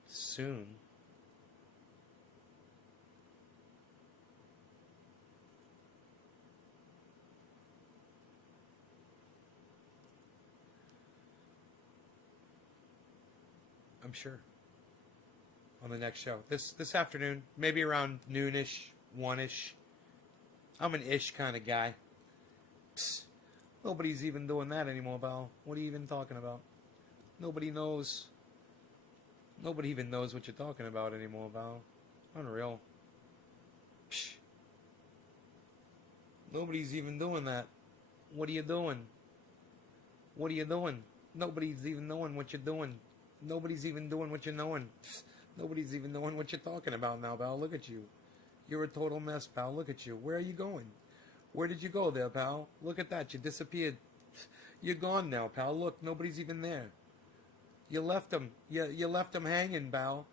soon. I'm sure. On the next show. This afternoon, maybe around noonish, 1-ish. I'm an ish kind of guy. Psst. Nobody's even doing that anymore, Val. What are you even talking about? Nobody knows. Nobody even knows what you're talking about anymore, Val. Unreal. Psh. Nobody's even doing that. What are you doing? What are you doing? Nobody's even knowing what you're doing. Nobody's even doing what you're knowing. Psst. Nobody's even knowing what you're talking about now, Val. Look at you. You're a total mess, pal. Look at you. Where are you going? Where did you go there, pal? Look at that. You disappeared. You're gone now, pal. Look, nobody's even there. You left them. You left them hanging, pal.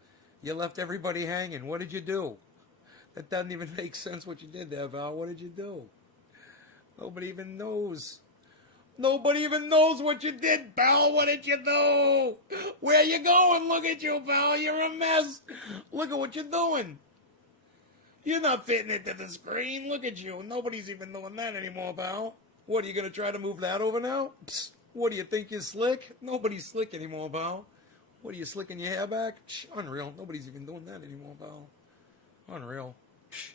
You left everybody hanging. What did you do? That doesn't even make sense what you did there, Val. What did you do? Nobody even knows. Nobody even knows what you did, pal. What did you do? Where you going? Look at you, pal. You're a mess. Look at what you're doing. You're not fitting into the screen. Look at you. Nobody's even doing that anymore, pal. What, are you going to try to move that over now? Psst. What, do you think you're slick? Nobody's slick anymore, pal. What, are you slicking your hair back? Psh, unreal. Nobody's even doing that anymore, pal. Unreal. Psh.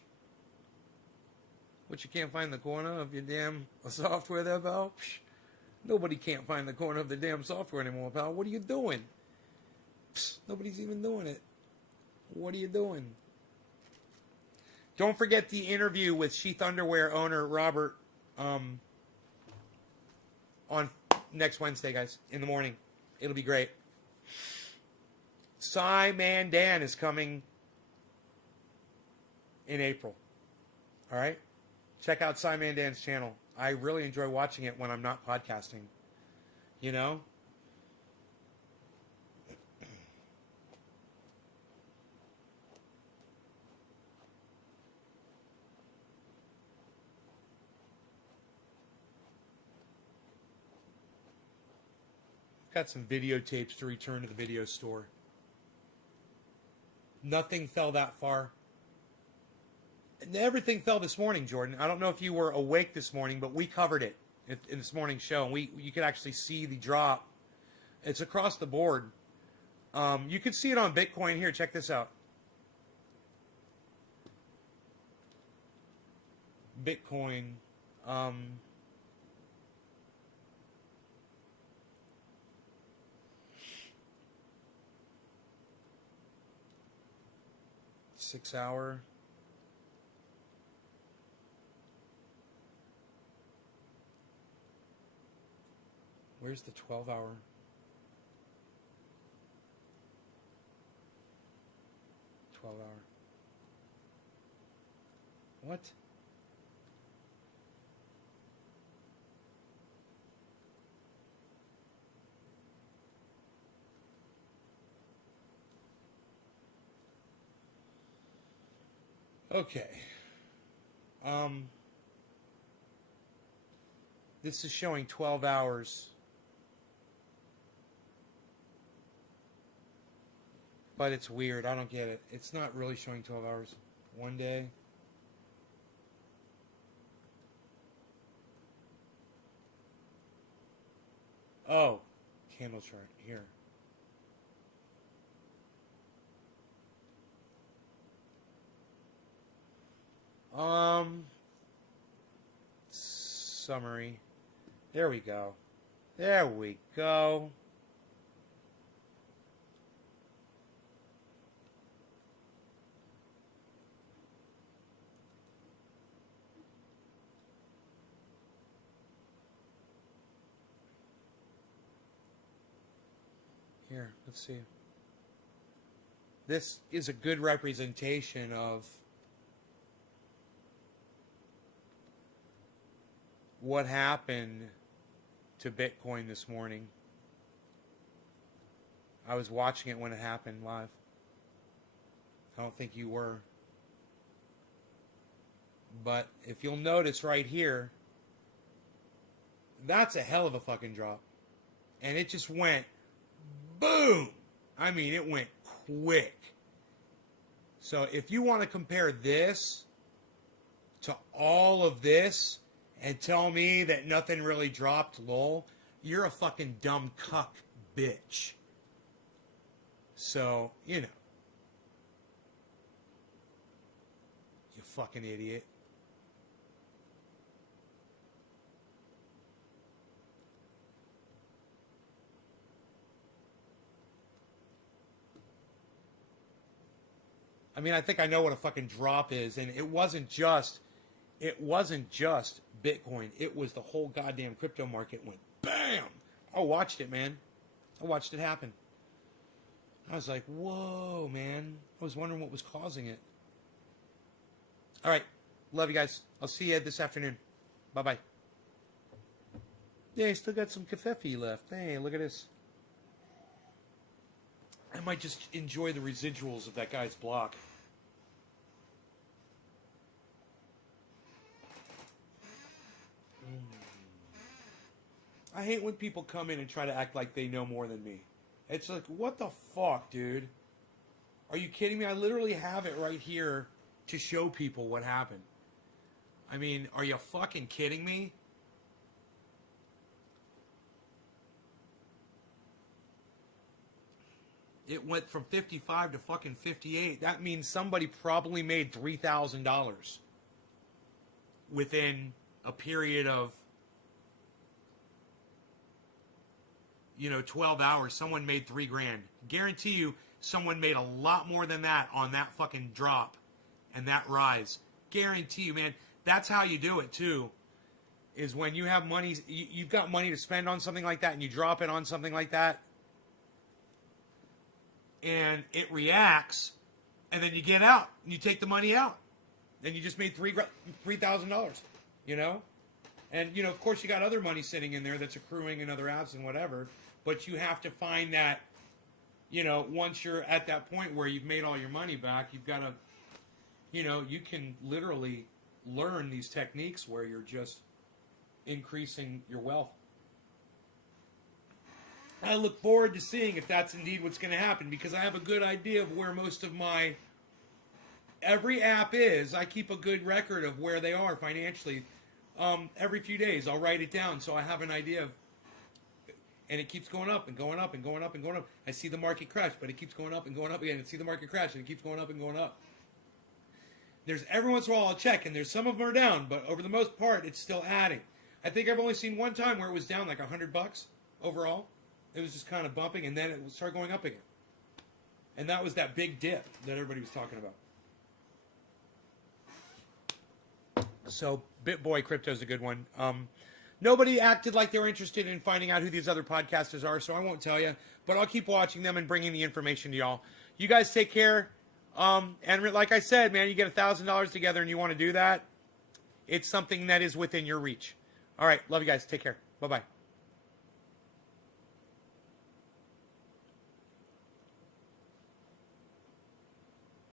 What, you can't find the corner of your damn software there, pal? Psh. Nobody can't find the corner of the damn software anymore, pal. What are you doing? Psh. Nobody's even doing it. What are you doing? Don't forget the interview with Sheath Underwear owner Robert on next Wednesday, guys, in the morning. It'll be great. Cy Mandan is coming in April. All right? Check out Cy Mandan's channel. I really enjoy watching it when I'm not podcasting. You know? Got some videotapes to return to the video store. Nothing fell that far. Everything fell this morning, Jordan. I don't know if you were awake this morning, but we covered it in this morning's show. And you could actually see the drop. It's across the board. You could see it on Bitcoin here. Check this out. Bitcoin. 6 hour. Where's the 12 hour? What? Okay. This is showing 12 hours. But it's weird. I don't get it. It's not really showing 12 hours. 1 day. Oh. Candle chart. Here. Summary. There we go. There we go. Here, let's see. This is a good representation of what happened to Bitcoin this morning. I was watching it when it happened live. I don't think you were. But if you'll notice right here, that's a hell of a fucking drop. And it just went boom. I mean, it went quick. So if you want to compare this to all of this and tell me that nothing really dropped, lol, you're a fucking dumb cuck bitch. So, you know. You fucking idiot. I mean, I think I know what a fucking drop is, and it wasn't just Bitcoin. It was the whole goddamn crypto market went bam. I watched it, man. I watched it happen. I was like, whoa, man. I was wondering what was causing it. All right. Love you guys. I'll see you this afternoon. Bye-bye. Yeah, I still got some kefefe left. Hey, look at this. I might just enjoy the residuals of that guy's block. I hate when people come in and try to act like they know more than me. It's like, what the fuck, dude? Are you kidding me? I literally have it right here to show people what happened. I mean, are you fucking kidding me? It went from 55 to fucking 58. That means somebody probably made $3,000 within a period of, 12 hours. Someone made $3,000. Guarantee you someone made a lot more than that on that fucking drop and that rise. Guarantee you, man. That's how you do it too. Is when you have money, you've got money to spend on something like that and you drop it on something like that. And it reacts, and then you get out, and you take the money out. Then you just made $3,000, And, of course, you got other money sitting in there that's accruing in other apps and whatever. But you have to find that, once you're at that point where you've made all your money back, you've got to, you can literally learn these techniques where you're just increasing your wealth. I look forward to seeing if that's indeed what's going to happen, because I have a good idea of where most of my every app is. I keep a good record of where they are financially. Every few days I'll write it down so I have an idea of, and it keeps going up and going up and going up and going up. I see the market crash, but it keeps going up and going up again. I see the market crash and it keeps going up and going up. There's every once in a while I'll check, and there's some of them are down, but over the most part it's still adding. I think I've only seen one time where it was down like $100 overall. It was just kind of bumping, and then it would start going up again. And that was that big dip that everybody was talking about. So BitBoy Crypto is a good one. Nobody acted like they were interested in finding out who these other podcasters are, so I won't tell you. But I'll keep watching them and bringing the information to y'all. You guys take care. And like I said, man, you get $1,000 together and you want to do that, it's something that is within your reach. All right. Love you guys. Take care. Bye-bye.